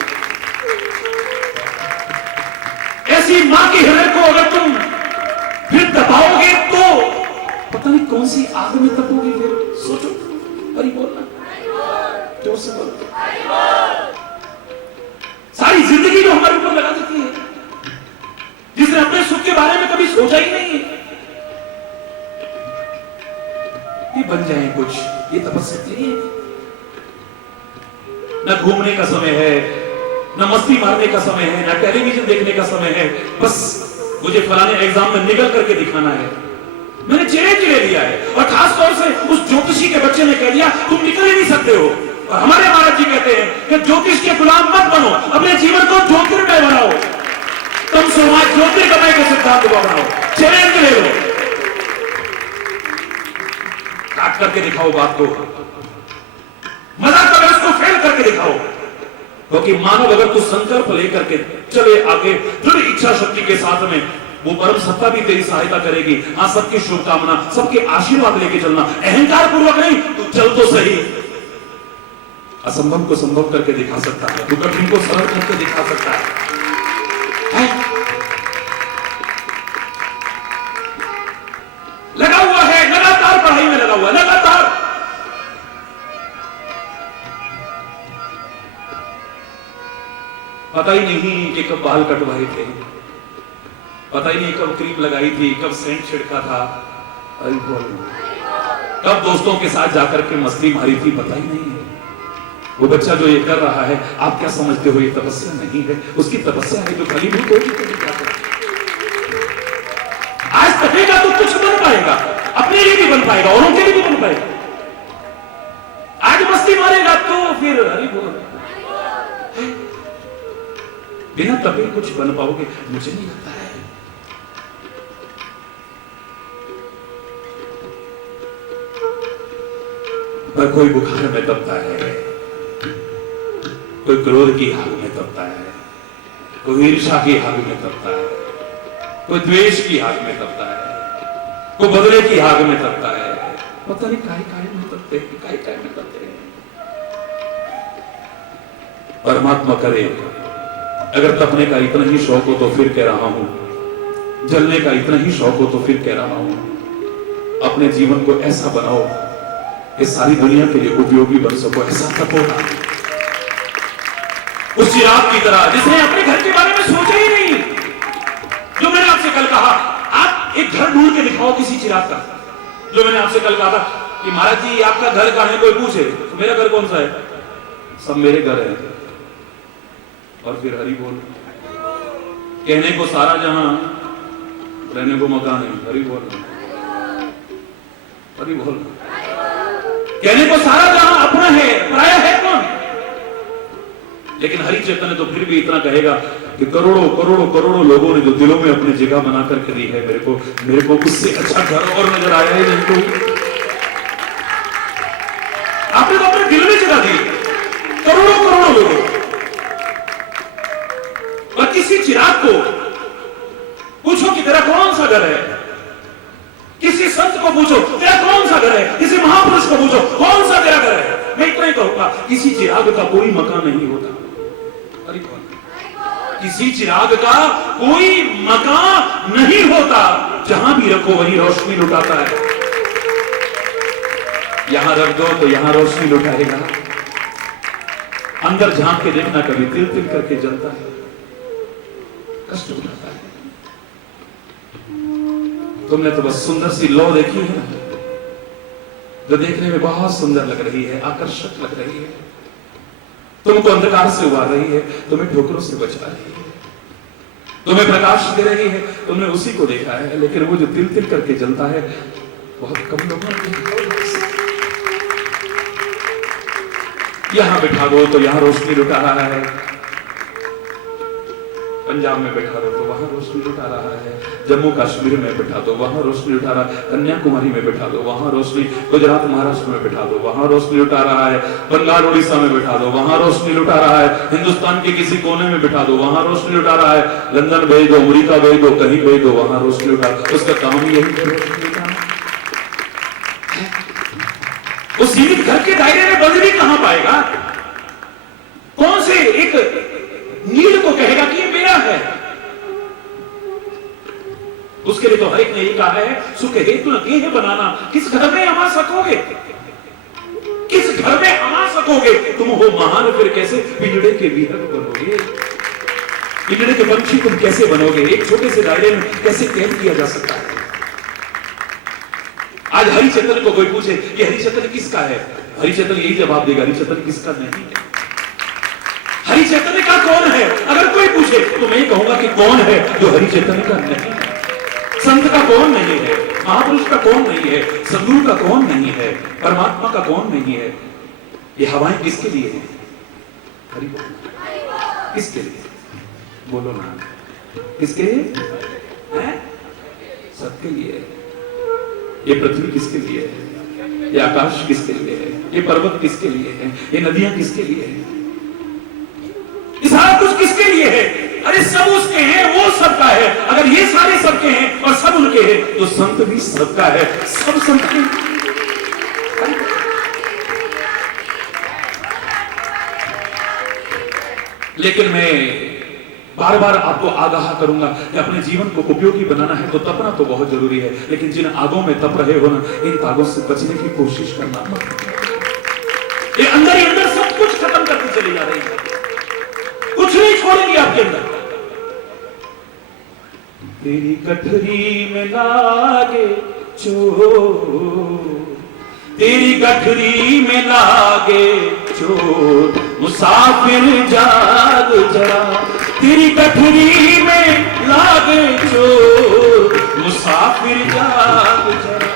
ऐसी मां के हृदय को अगर तुम फिर तपाओगे तो पता नहीं कौन सी आग में तपोगे। फिर सोचो, हरि बोलना, जोर से बोलो। सारी जिंदगी जो हमारे ऊपर लगा देती है, जिसने अपने सुख के बारे में कभी सोचा ही नहीं है, ये बन जाए कुछ, ये तपस्या नहीं है। न घूमने का समय है, न मस्ती मारने का समय है, न टेलीविजन देखने का समय है। बस मुझे फलाने एग्जाम में निकल करके दिखाना है। मैंने चिड़े चिड़े लिया है, और खास तौर से उस ज्योतिषी के बच्चे ने कह दिया तुम निकल ही नहीं सकते हो। और हमारे महाराज जी कहते हैं कि ज्योतिष के गुलाम मत बनो, अपने जीवन को ज्योतिर्मय बनाओ। तुम समाज ज्योतिर्गमय के सिद्धांत को बनाओ, चैलेंज ले लो, काट करके दिखाओ बात को, मजा करो, उसको फेल करके दिखाओ। क्योंकि मानव अगर तू संकल्प लेकर के चले आगे दृढ़ इच्छा शक्ति के साथ में, वो परम सत्ता भी तेरी सहायता करेगी। हाँ, सबकी शुभकामना, सबके आशीर्वाद लेके चलना, अहंकार पूर्वक नहीं। तू चल तो सही, असंभव को संभव करके दिखा सकता है, तू कठिन को सरल करके दिखा सकता है। लगा हुआ है, लगातार पढ़ाई में लगा हुआ है, लगातार। पता ही नहीं कि कब बाल कटवाए थे, पता ही नहीं कब क्रीम लगाई थी, कब सेंट छिड़का था, कब दोस्तों के साथ जाकर के मस्ती मारी थी, पता ही नहीं है। वो बच्चा जो ये कर रहा है, आप क्या समझते हो ये तपस्या नहीं है? उसकी तपस्या है जो फलीभूत होगी। आज तपेगा तो कुछ बन पाएगा, अपने लिए भी बन पाएगा, औरों के लिए भी बन पाएगा। आज मस्ती मारेगा तो फिर हरि बोल, बिना तपे कुछ बन पाओगे मुझे नहीं लगता है। पर कोई बुखार में तपता है, कोई क्रोध की आग में तपता है, कोई ईर्ष्या की आग में तपता है, कोई द्वेष की आग में तपता है, कोई बदले की आग में तपता है। पता नहीं काय में तपते हैं, काय में तपते हैं। परमात्मा करे अगर तपने का इतना ही शौक हो तो फिर कह रहा हूं, जलने का इतना ही शौक हो तो फिर कह रहा हूं, अपने जीवन को ऐसा बनाओ कि सारी दुनिया के लिए उपयोगी बन सको। ऐसा तपो ना उस चिराग की तरह जिसने अपने घर के बारे में सोचा ही नहीं। जो मैंने आपसे कल कहा, आप एक घर ढूंढ के दिखाओ किसी चिराग का। जो मैंने आपसे कल कहा था कि महाराज जी आपका घर कहां है, कोई पूछे तो मेरा घर कौन सा है, सब मेरे घर है। और फिर हरि बोल, कहने को सारा जहां, रहने को मकान है। हरि बोल, हरि बोल। कहने को सारा जहां अपना है, पराया है कौन? लेकिन हरि चैतन्य तो फिर भी इतना कहेगा कि करोड़ों करोड़ों करोड़ों लोगों ने जो दिलों में अपनी जगह बना करके दी है, मेरे को उससे अच्छा घर और नजर आया है नहीं। तो आपने तो अपने दिल में जगह दी करोड़ों करोड़ों लोगों। और किसी चिराग को पूछो कि तेरा कौन सा घर है, किसी संत को पूछो तेरा कौन सा घर है, किसी महापुरुष को पूछो कौन सा तेरा घर है, मैं इतना ही कहूंगा किसी चिराग का कोई मकान नहीं होता। अरे कौन? किसी चिराग का कोई मकान नहीं होता, जहां भी रखो वही रोशनी लुटाता है। यहां रख दो तो यहां रोशनी लुटाएगा, अंदर झांक के देखना कभी तिल तिल करके जलता है, कष्ट उठाता है। तुमने तो बस सुंदर सी लौ देखी है ना, जो देखने में बहुत सुंदर लग रही है, आकर्षक लग रही है, तुमको अंधकार से उबार रही है, तुम्हें ठोकरों से बचा रही है, तुम्हें प्रकाश दे रही है, तुमने उसी को देखा है। लेकिन वो जो तिल तिल करके जलता है बहुत कम लोगों ने। यहां बैठा दो तो यहां रोशनी लुटा रहा है, पंजाब में बैठा दो तो वहां रोशनी लुटा रहा है, जम्मू कश्मीर में बैठा दो वहां रोशनी लुटा रहा है, कन्याकुमारी में बैठा दो वहां रोशनी, गुजरात महाराष्ट्र में बैठा दो वहां रोशनी लुटा रहा है, बंगाल उड़ीसा में बैठा दो वहां रोशनी लुटा रहा है, हिंदुस्तान के किसी कोने में बैठा दो वहां रोशनी लुटा रहा है, लंदन भेज दो, अमेरिका भेज दो, कहीं भेज दो वहां रोशनी लुटा। उसका काम ही यही है, रोशनी लुटाना। उस सीमित घर के दायरे में बंद भी कहां पाएगा? कौन से एक नील को कहेगा कि ये मेरा है? उसके लिए तो हर एक ने ये कहा है, सुख हेतु न गेह बनाना। किस घर में हमा सकोगे, किस घर में हमा सकोगे? तुम हो महान फिर कैसे पिंजड़े के विहंग बनोगे? पिंजड़े के पंछी तुम कैसे बनोगे? एक छोटे से दायरे में कैसे कैद किया जा सकता है? आज हरि चैतन्य को कोई पूछे कि हरि चैतन्य किसका है, हरि चैतन्य यही जवाब देगा, हरि चैतन्य किसका नहीं है। हरि चैतन्य का कौन है अगर कोई पूछे तो मैं कहूंगा कि कौन है जो हरि चैतन्य का नहीं है। संत का कौन नहीं है, महापुरुष का कौन नहीं है, सद्गुरु का कौन नहीं है, परमात्मा का कौन नहीं है। ये हवाएं किसके लिए हैं? हरि बोल, किसके लिए? बोलो ना, किसके लिए है? सबके लिए। ये पृथ्वी किसके लिए है? ये आकाश किसके लिए है? ये पर्वत किसके लिए है? ये नदियां किसके लिए है? ये सारा कुछ किसके लिए है? अरे सब उसके हैं, वो सबका है। अगर ये सारे सबके हैं और सब उनके हैं तो संत भी सबका है, सब संत के। लेकिन मैं बार बार आपको आगाह करूंगा कि अपने जीवन को उपयोगी बनाना है तो तपना तो बहुत जरूरी है, लेकिन जिन आगों में तप रहे हो ना, इन तागों से बचने की कोशिश करना मत। ये अंदर ही अंदर सब कुछ खत्म करती चली जा रही है, कुछ नहीं छोड़ेंगे आपके अंदर। तेरी गठरी में लागे चोट, तेरी गठरी में लागे चोट, मुसाफिर जाग जरा। तेरी गठरी में लागे चोट, मुसाफिर जाग जरा।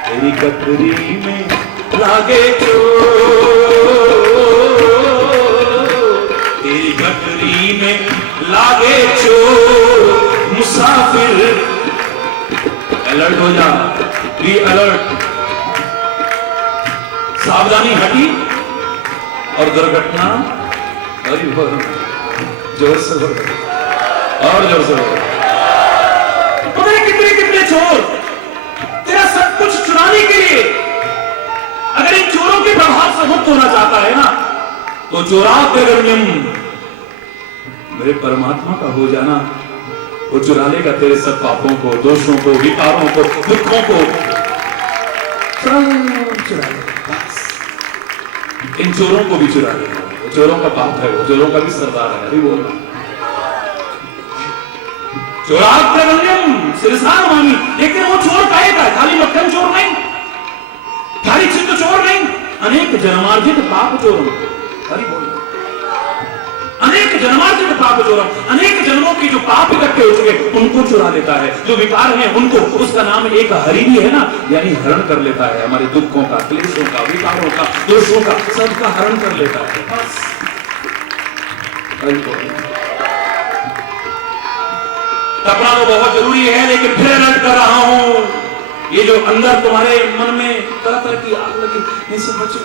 तेरी गठरी में लागे चोट, तेरी गठरी में लागे चोर मुसाफिर। अलर्ट हो जा, बी अलर्ट। सावधानी हटी और दुर्घटना जोर से बोल और जोर से बोल। पता है कितने कितने चोर तेरा सब कुछ चुराने के लिए, अगर इन चोरों के प्रभाव से मुक्त होना चाहता है ना, तो चोराग्रगण्यम मेरे परमात्मा का हो जाना, वो चुरा लेगा तेरे सब पापों को, दोषों को, विकारों को, दुखों को चुरा लेगा। बस इन चोरों को भी चुरा लेगा। वो चोरों का बाप है, वो चोरों का भी सरदार है। अभी बोल रहा चोराग्रगण्यम सिरसानमामि। लेकिन वो चोर काहे का है? खाली मक्खन चोर नहीं, खाली चित्त चोर नहीं, अनेक जन्मार्जित पाप चोर। अरे बोल अनेक जन्मार्जित पाप चोरम, अनेक जन्मों की जो पाप इकट्ठे हो चुके उनको चुरा लेता है। जो विकार हैं उनको, उसका नाम एक हरि भी है ना, यानी हरण कर लेता है। हमारे दुखों का, क्लेशों का, विकारों का, दोषों का, सबका हरण कर लेता है। बस तपना तो बहुत जरूरी है, लेकिन फिर अलर्ट कर रहा हूं, ये जो अंदर तुम्हारे मन में तरह तरह की आग लगी, इनसे बचो।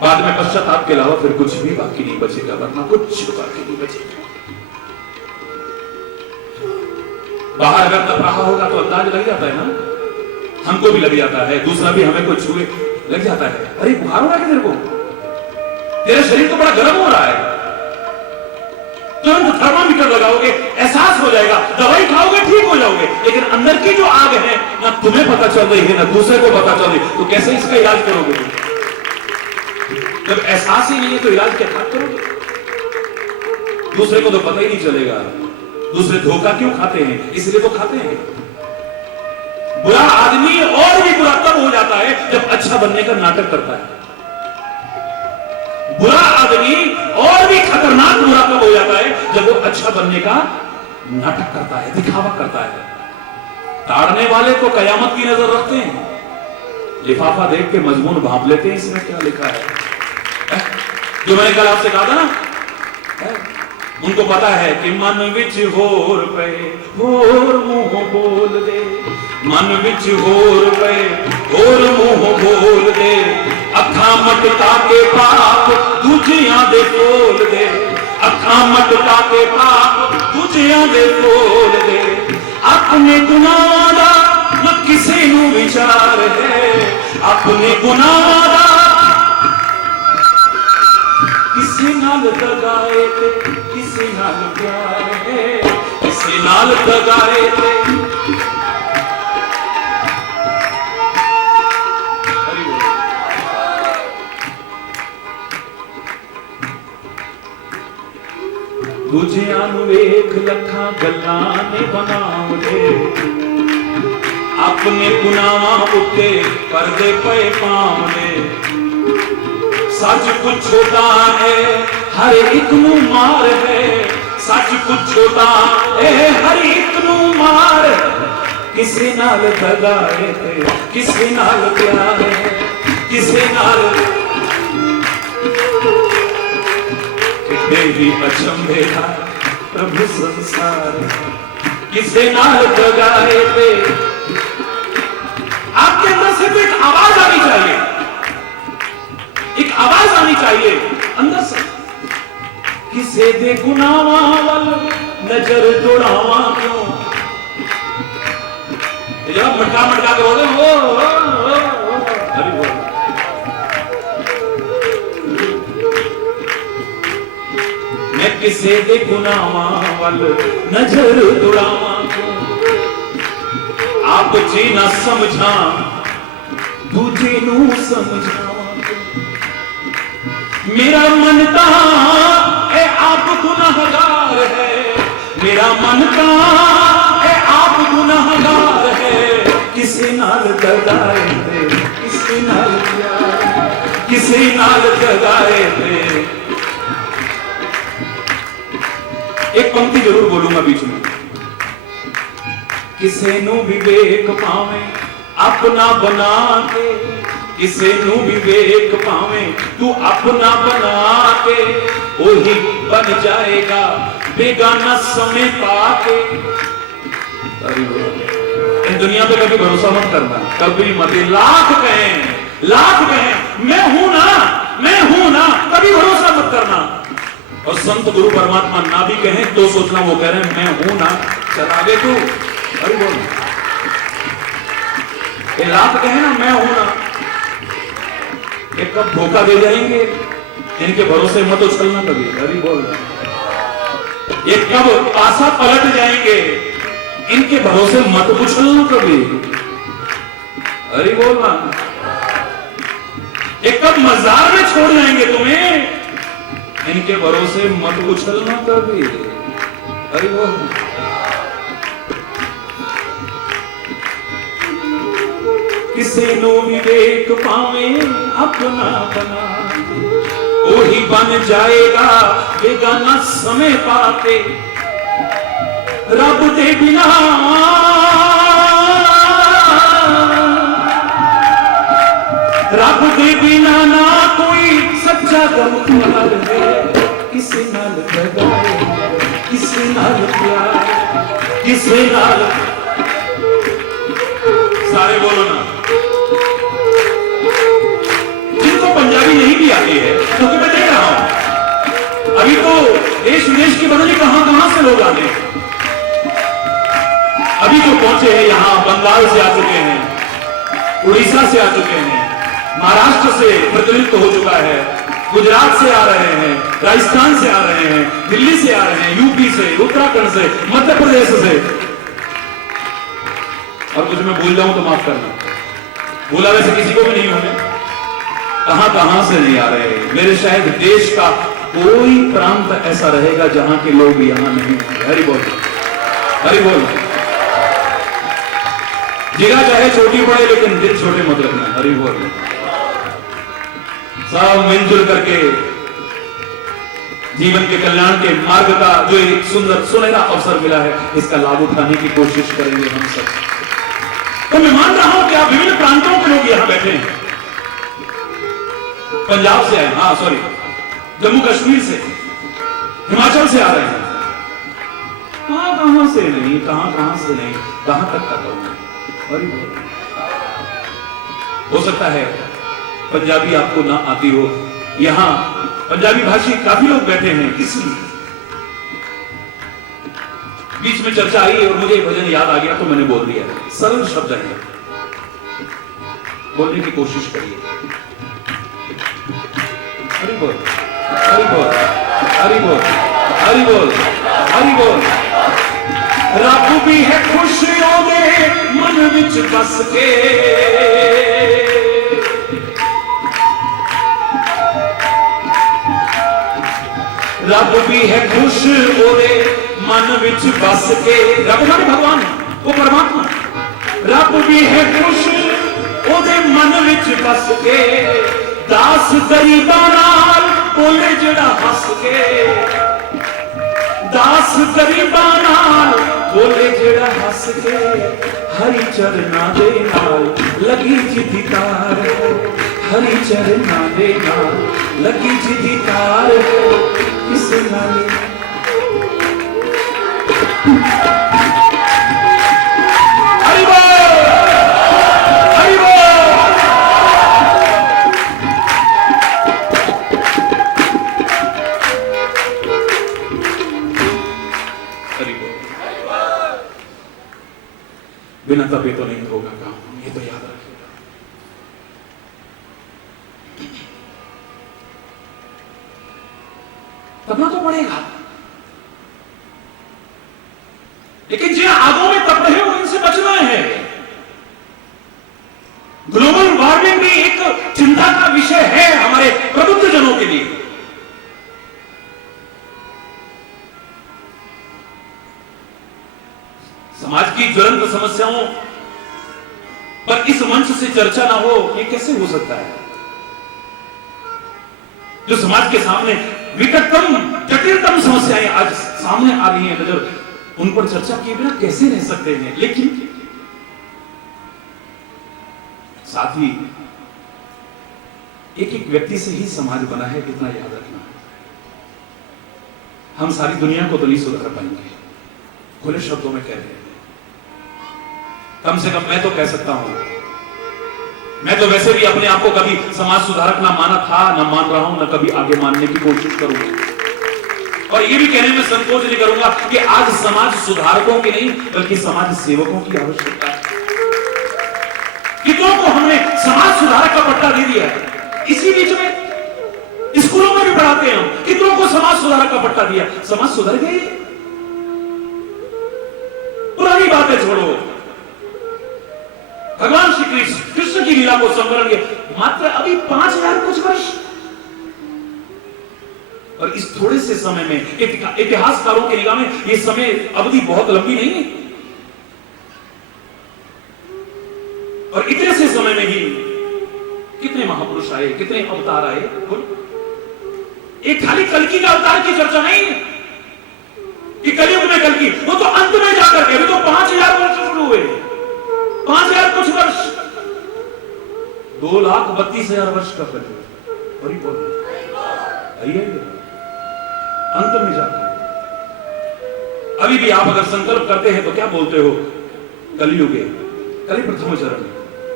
बाद में पश्चाताप के अलावा फिर कुछ भी बाकी नहीं बचेगा, वरना कुछ बाकी नहीं बचेगा। बाहर अगर तप रहा होगा तो अंदाज लग जाता है ना, हमको भी लग जाता है, दूसरा भी हमें कुछ छुए लग जाता है। अरे बुखार हो रहा है तेरे को, तेरा शरीर तो बड़ा गर्म हो रहा है, तुरंत थर्मामीटर लगाओगे, एहसास हो जाएगा, दवाई खाओगे, ठीक हो जाओगे। लेकिन अंदर की जो आग है ना तुम्हें पता चल रही है ना दूसरे को पता चल रही, तो कैसे इसका इलाज करोगे? जब एहसास ही नहीं है तो इलाज क्या करोगे? दूसरे को तो पता ही नहीं चलेगा। दूसरे धोखा क्यों खाते हैं? इसलिए तो खाते हैं। बुरा आदमी और भी बुरा तब हो जाता है जब अच्छा बनने का नाटक करता है। बुरा आदमी और भी खतरनाक बुरा तब हो जाता है जब वो अच्छा बनने का नाटक करता है, दिखावा करता है। ताड़ने वाले तो कयामत की नजर रखते हैं, लिफाफा देख के मजमून भांप लेते हैं इसमें क्या लिखा है। जो मैंने कल आपसे कहा था ना, उनको पता है कि मन विच होर पे होर मुंह बोल दे, मन विच होर पे होर मुंह बोल दे, अखा मटका के पाप दूजियां दे खोल दे, अखा मटका के पाप दूजियां दे खोल दे। अपने गुनाहां दा न किसी नूं विचार है, अपने गुनाहां दा किसी नाल दगाए थे, किसी नाल प्यार है, किसी नाल दगाए थे। दूजियां नूं वेख लखां गल्लां ने बनाउंदे, अपने गुनाहां उत्ते पर्दे पे पाउंदे। सच कुछ छोटा है हर एक नू मार है, सच कुछ छोटा है हर एक नू मार है। किसी नाल दगाए थे, किसी नाल प्यार है, किसी नाल देवी अचंभे का प्रभु संसार, किसी नाल दगाए थे। आपके अंदर सिर्फ एक आवाज आनी चाहिए, एक आवाज आनी चाहिए अंदर से, किसे दे गुनाहां वल नजर दौड़ावां क्यों। जब मटका मटका के बोले हरि बोल, मैं किसे दे गुनाहां वल नजर दौड़ावां क्यों। आप जी ना समझा दूजे नू समझा, मेरा मन ता है आप गुनाहगार है, मेरा मन ता है आप गुनाहगार है। किसी नाल दगाए थे, किसी नाल प्यार, किसी नाल दगाए थे। एक पंक्ति जरूर बोलूंगा बीच में, किसे नू भी वेख पावे अपना बना के किसे नू विवेक पावे, तू अपना बना के वही बन जाएगा बेगाना समय पाके। इन दुनिया पे कभी भरोसा मत करना, कभी मत। लाख कहें मैं हूं ना, कभी भरोसा मत करना। और संत गुरु परमात्मा ना भी कहें तो सोचना वो कह रहे हैं मैं हूं ना, चल आगे तू। अरे बोल, ये लाख कहे ना मैं हूं ना, ये कब धोखा दे जाएंगे, इनके भरोसे मत उछलना कभी। अरे बोल, ये कब पासा पलट जाएंगे, इनके भरोसे मत उछलना कभी। अरे बोल ना, ये कब मजार में छोड़ जाएंगे तुम्हें, इनके भरोसे मत उछलना कभी। अरे बोल, किसे नो विवेक पावे अपना बना, वही बन जाएगा बेगाना समय पाके। रब दे बिना ना कोई सच्चा गमख्वार है, किसे नाल लगाए किसे नाल प्यार, किसे नाल। सारे बोलो ना, जिनको पंजाबी नहीं भी आती है, क्योंकि मैं देख रहा हूं अभी तो देश विदेश के बदले कहां से लोग आते हैं। अभी जो पहुंचे हैं यहां बंगाल से आ चुके हैं, उड़ीसा से आ चुके हैं, महाराष्ट्र से प्रतिनिधित्व हो चुका है, गुजरात से आ रहे हैं, राजस्थान से आ रहे हैं, दिल्ली से आ रहे हैं, यूपी से, उत्तराखंड से, मध्य प्रदेश से। और कुछ मैं भूल जाऊं तो माफ करना, भूला वैसे किसी को भी नहीं होने। कहां से नहीं आ रहे, मेरे शायद देश का कोई प्रांत ऐसा रहेगा जहां के लोग यहां नहीं। हरि बोल, हरि बोल। जगह चाहे छोटी पड़े लेकिन दिल छोटे मत रखना। हरि बोल। सब मिलजुल करके जीवन के कल्याण के मार्ग का जो एक सुंदर सुनहरा अवसर मिला है, इसका लाभ उठाने की कोशिश करेंगे हम सब। तो मैं मान रहा हूं कि आप विभिन्न प्रांतों के लोग यहां बैठे हैं, पंजाब से आए, हाँ सॉरी, जम्मू कश्मीर से, हिमाचल से आ रहे हैं, कहां से नहीं, कहां तक का कहूं। हो सकता है पंजाबी आपको ना आती हो, यहां पंजाबी भाषी काफी लोग बैठे हैं, इसलिए बीच में चर्चा आई और मुझे भजन याद आ गया तो मैंने बोल दिया। सरल शब्द है, बोलने की कोशिश करिए। हरि बोल, हरि बोल, हरि बोल, हरि बोल, हरि बोल। रब भी है खुशियों दे मन विच बस के, रब भी है खुश ओरे मन विच बस के। रब माने भगवान, वो परमात्मा। रब भी है खुश ओदे मन विच बस के, दास गरीबां नाल बोले जड़ा हस के, दास गरीबां नाल बोले जड़ा हस के। हरि चरना दे नाल लगी जिदी तार, हरि चरना दे नाल लगी जिदी तार, किसे नाले। हरि बोल, हरि बोल। हरि बोल। बिना तपे तो नहीं होगा काम, ये तो याद रखिएगा। तपना तो पड़ेगा, लेकिन जिन आगों में तप रहे हो इनसे बचना है। ग्लोबल वार्मिंग भी एक चिंता का विषय है हमारे प्रबुद्ध जनों के लिए। समाज की ज्वलंत समस्याओं पर इस मंच से चर्चा ना हो, ये कैसे हो सकता है? जो समाज के सामने विकटतम जटिलतम समस्याएं आज सामने आ रही हैं नजर, उन पर चर्चा किए बिना कैसे रह सकते हैं? लेकिन साथ ही एक एक व्यक्ति से ही समाज बना है, इतना याद रखना। हम सारी दुनिया को तो नहीं सुधार पाएंगे, खुले शब्दों में कह रहे हैं। कम से कम मैं तो कह सकता हूं, मैं तो वैसे भी अपने आप को कभी समाज सुधारक ना माना था, ना मान रहा हूं, ना कभी आगे मानने की कोशिश करूंगा। और ये भी कहने में संकोच नहीं करूंगा कि आज समाज सुधारकों की नहीं बल्कि समाज सेवकों की आवश्यकता है। कितनों को हमने समाज सुधारक का पट्टा दे दिया है। इसी बीच में स्कूलों में भी पढ़ाते हैं हम, कितनों को समाज सुधारक का पट्टा दिया। समाज सुधर गए, पुरानी बातें छोड़ो। भगवान श्री कृष्ण की लीला को संवरण के मात्र अभी 5000 कुछ वर्ष, और इस थोड़े से समय में इतिहासकारों की निगाह में यह समय अवधि बहुत लंबी नहीं है। और इतने से समय में ही कितने महापुरुष आए, कितने अवतार आए। एक खाली कल्कि का अवतार की चर्चा नहीं है कि कलयुग में कल्कि, वो तो अंत में जाकर के, तो 5000 वर्ष शुरू हुए, 5000 कुछ वर्ष, 2,32,000 वर्ष का कलयुग। और अंत में जाकर अभी भी आप अगर संकल्प करते हैं तो क्या बोलते हो? कलयुगे, कलि प्रथम चरण,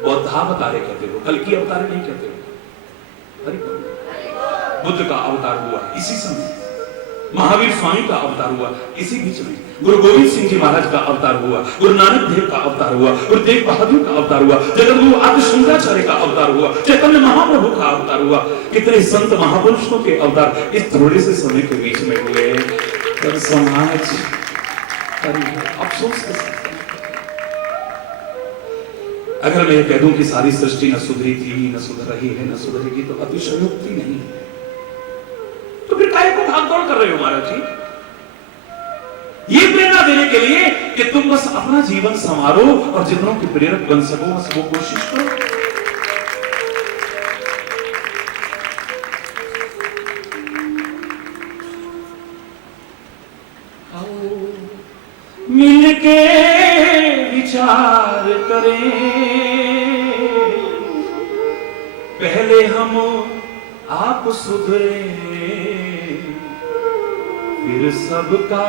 बौद्धावतारे कहते हो, कल की अवतार नहीं कहते हो। बुद्ध का अवतार हुआ इसी समय, महावीर स्वामी का अवतार हुआ इसी बीच में, गुरु गोविंद सिंह जी महाराज का अवतार हुआ, गुरु नानक देव का अवतार हुआ, गुरु तेग बहादुर का अवतार हुआ, जगतगुरु आदि शंकराचार्य का अवतार हुआ, चैतन्य महाप्रभु का अवतार हुआ। कितने संत महापुरुषों के अवतार इस थोड़े से समय के बीच में हुए। तब समाज अफसोस कर सकता है। अगर मैं कह दूं कि सारी सृष्टि न सुधरी थी, न सुधर रही है, न सुधरेगी, तो अतिशयोक्ति नहीं है। तो फिर काहे को भागदौड़ कर रहे हो महाराज जी? ये प्रेरणा देने के लिए कि तुम बस अपना जीवन संवारो और जितनों के प्रेरक बन सको बस वो कोशिश करो। मिलके विचार करें, पहले हम आप सुधरे, फिर सबका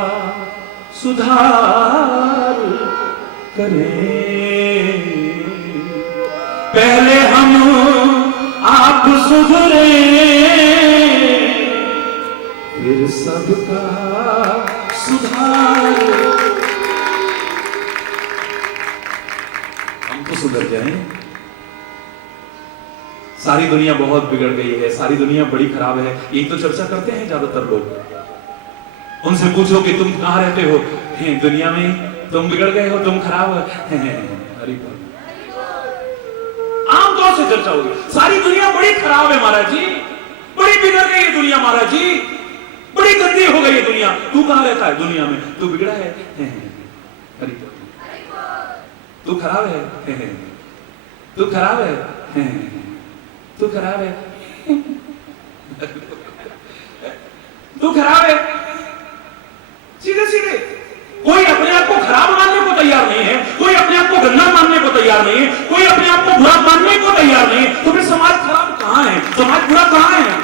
सुधार करें। पहले हम आप सुधरे, फिर सबका सुधार। हम तो सुधर जाएं। सारी दुनिया बहुत बिगड़ गई है, सारी दुनिया बड़ी खराब है, यही तो चर्चा करते हैं ज्यादातर लोग। उनसे पूछो कि तुम कहां रहते हो? दुनिया में। तुम बिगड़ गए हो, तुम खराब हो। आमतौर से चर्चा होगी, सारी दुनिया बड़ी खराब है महाराज जी, बड़ी बिगड़ गई है दुनिया महाराज जी, बड़ी गंदी हो गई है दुनिया। तू कहां रहता है दुनिया में? तू बिगड़ा है, तू खराब है, तू खराब है, तू खराब है, तू खराब है। सीधे सीधे कोई अपने आप को खराब मानने को तैयार नहीं है, कोई अपने आप को गंदा मानने को तैयार नहीं है, कोई अपने आप को बुरा मानने को तैयार नहीं है। तो फिर समाज खराब कहां है? समाज बुरा कहां है?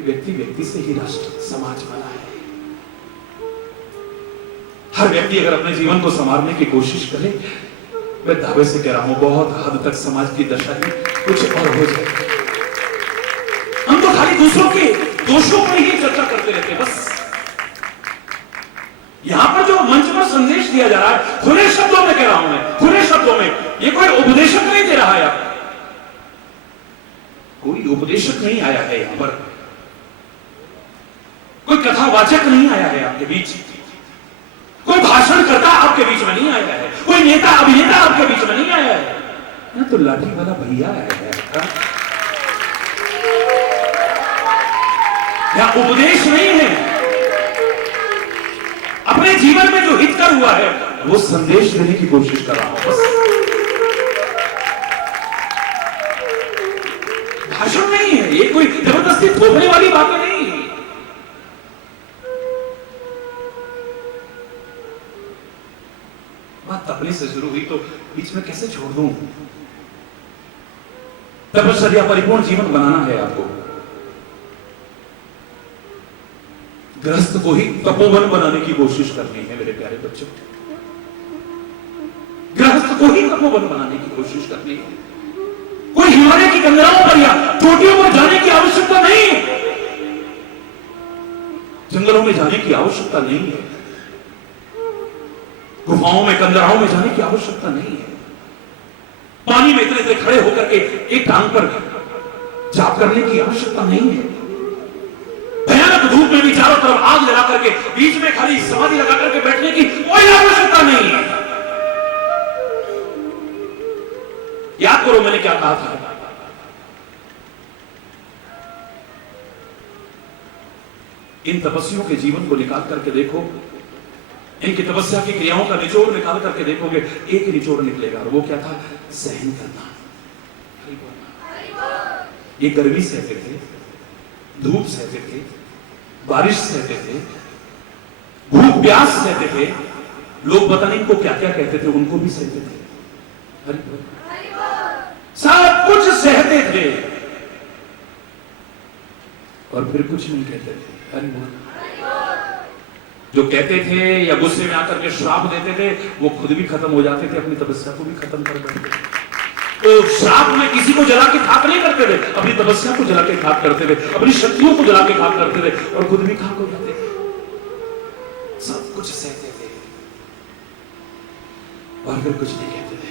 व्यक्ति व्यक्ति से ही राष्ट्र समाज बना है। हर व्यक्ति अगर अपने जीवन को संवारने की कोशिश करे, मैं दावे से कह रहा हूं बहुत हद तक समाज की दशा ही कुछ और हो जाए। हम तो खाली दूसरों के दोषों पर ही चर्चा करते रहते हैं बस। यहां पर जो मंच पर संदेश दिया जा रहा है, खुले शब्दों में कह रहा हूं मैं, खुले शब्दों में, ये कोई उपदेशक नहीं दे रहा है आपको, कोई उपदेशक नहीं आया है यहां पर, कोई कथावाचक नहीं आया है आपके बीच, कोई भाषण करता आपके बीच में नहीं आया है, कोई नेता अभिनेता आपके बीच में नहीं आया है। यहां तो लाठी वाला भैया आया है आपका। यहां उपदेश नहीं है, अपने जीवन में जो हितकर हुआ है वो संदेश देने की कोशिश कर रहा हूं बस। भाषण नहीं है ये, कोई जबरदस्ती थोपने वाली बातें नहीं। बात अपने से शुरू हुई तो बीच में कैसे छोड़ दूं? तपस्या परिपूर्ण जीवन बनाना है आपको। गृहस्थ को ही तपोवन बनाने की कोशिश करनी है मेरे प्यारे बच्चों। गृहस्थ को ही तपोवन बनाने की कोशिश करनी है। कोई हिमालय की कंदराओं पर या चोटियों पर जाने की आवश्यकता नहीं है। जंगलों में जाने की आवश्यकता नहीं है। गुफाओं में कंदराओं में जाने की आवश्यकता नहीं है। पानी में इतने खड़े होकर के एक टांग पर जाप करने की आवश्यकता नहीं है। भयानक धूप में भी चारों तरफ आग लगा करके बीच में खाली समाधि लगा करके बैठने की कोई आवश्यकता नहीं है। याद करो मैंने क्या कहा था। इन तपस्वियों के जीवन को निकाल करके देखो, इनकी तपस्या की क्रियाओं का निचोड़ निकाल करके देखोगे, एक ही निचोड़ निकलेगा और वो क्या था? सहन करना। ये गर्मी सहते थे, धूप सहते थे, बारिश सहते थे, भूख प्यास सहते थे। लोग पता नहीं इनको क्या क्या कहते थे, उनको भी सहते थे। सब कुछ सहते थे और फिर कुछ नहीं कहते थे। जो कहते थे या गुस्से में आकर के श्राप देते थे, वो खुद भी खत्म हो जाते थे, अपनी तपस्या को भी खत्म कर बैठते थे। तो श्राप में किसी को जला के खाक नहीं करते थे, अपनी तपस्या को जला के खाक करते थे, अपनी शक्तियों को जला के खाक करते थे और खुद भी खाक हो जाते थे। सब कुछ सहते थे और फिर कुछ नहीं कहते थे।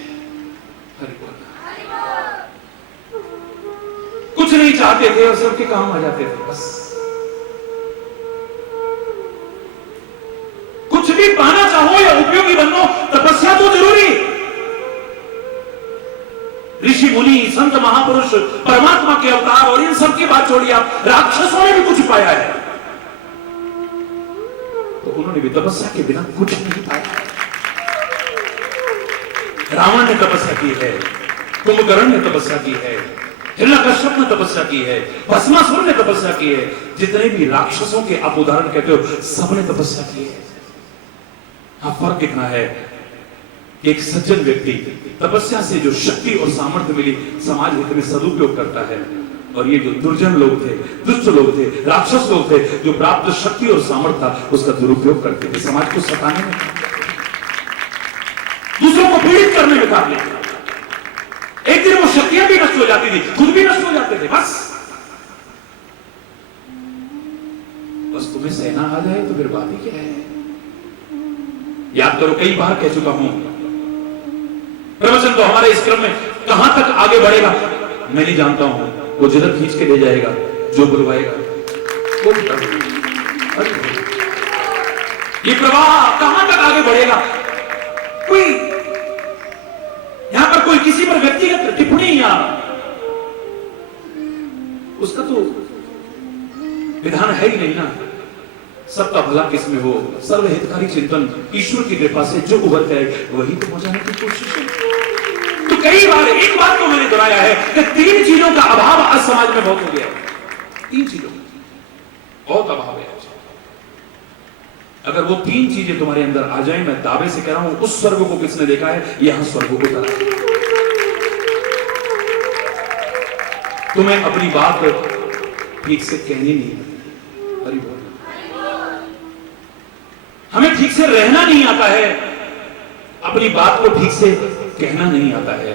हरि बोल। कुछ नहीं चाहते थे और सबके काम आ जाते थे। बस कुछ भी पाना चाहो या उपयोगी बनो, तपस्या तो जरूरी। ऋषि मुनि संत महापुरुष परमात्मा के अवतार और इन सब की बात छोड़िए, आप राक्षसों ने भी कुछ पाया है तो उन्होंने भी तपस्या के बिना कुछ नहीं पाया। रावण ने तपस्या की है, कुंभकर्ण ने तपस्या की है, हिरण्यकश्यप ने तपस्या की है, भस्मासुर ने तपस्या की है। जितने भी राक्षसों के आप उदाहरण कहते हो, सबने तपस्या की है। हाँ, फर्क इतना है कि एक सज्जन व्यक्ति तपस्या से जो शक्ति और सामर्थ्य मिली, समाज हित में सदुपयोग करता है, और ये जो दुर्जन लोग थे, दुष्ट लोग थे, राक्षस लोग थे, जो प्राप्त शक्ति और सामर्थ्य था उसका दुरुपयोग करते थे, समाज को सताने में, दूसरों को पीड़ित करने में काम लेते। एक दिन वो शक्तियां भी नष्ट हो जाती थी, खुद भी नष्ट हो जाते थे। बस तुम्हें सहना आ जाए तो फिर बात ही क्या है। याद करो, कई बार कह चुका हूं, प्रवचन तो हमारे इस क्रम में कहां तक आगे बढ़ेगा मैं नहीं जानता हूं। वो जिधर खींच के ले जाएगा, जो बुलवाएगा वो ये प्रवाह कहां तक आगे बढ़ेगा। कोई यहां पर कोई किसी पर व्यक्तिगत टिप्पणी या उसका तो विधान है ही नहीं ना। सबका भला किसमें हो, सर्वहितकारी चिंतन ईश्वर की कृपा से जो उभर जाए वही तो पहुंचाने की कोशिश है। तो कई बार एक बात तो मैंने दोहराया है कि 3 चीजों का अभाव आज समाज में बहुत हो गया है। 3 चीजों बहुत अभाव है। अगर वो 3 चीजें तुम्हारे अंदर आ जाए, मैं दावे से कह रहा हूं, उस स्वर्ग को किसने देखा है? यहां स्वर्ग को तलाश। तुम्हें अपनी बात ठीक से कहनी नहीं। हरि बोल। हमें ठीक से रहना नहीं आता है, अपनी बात को ठीक से कहना नहीं आता है,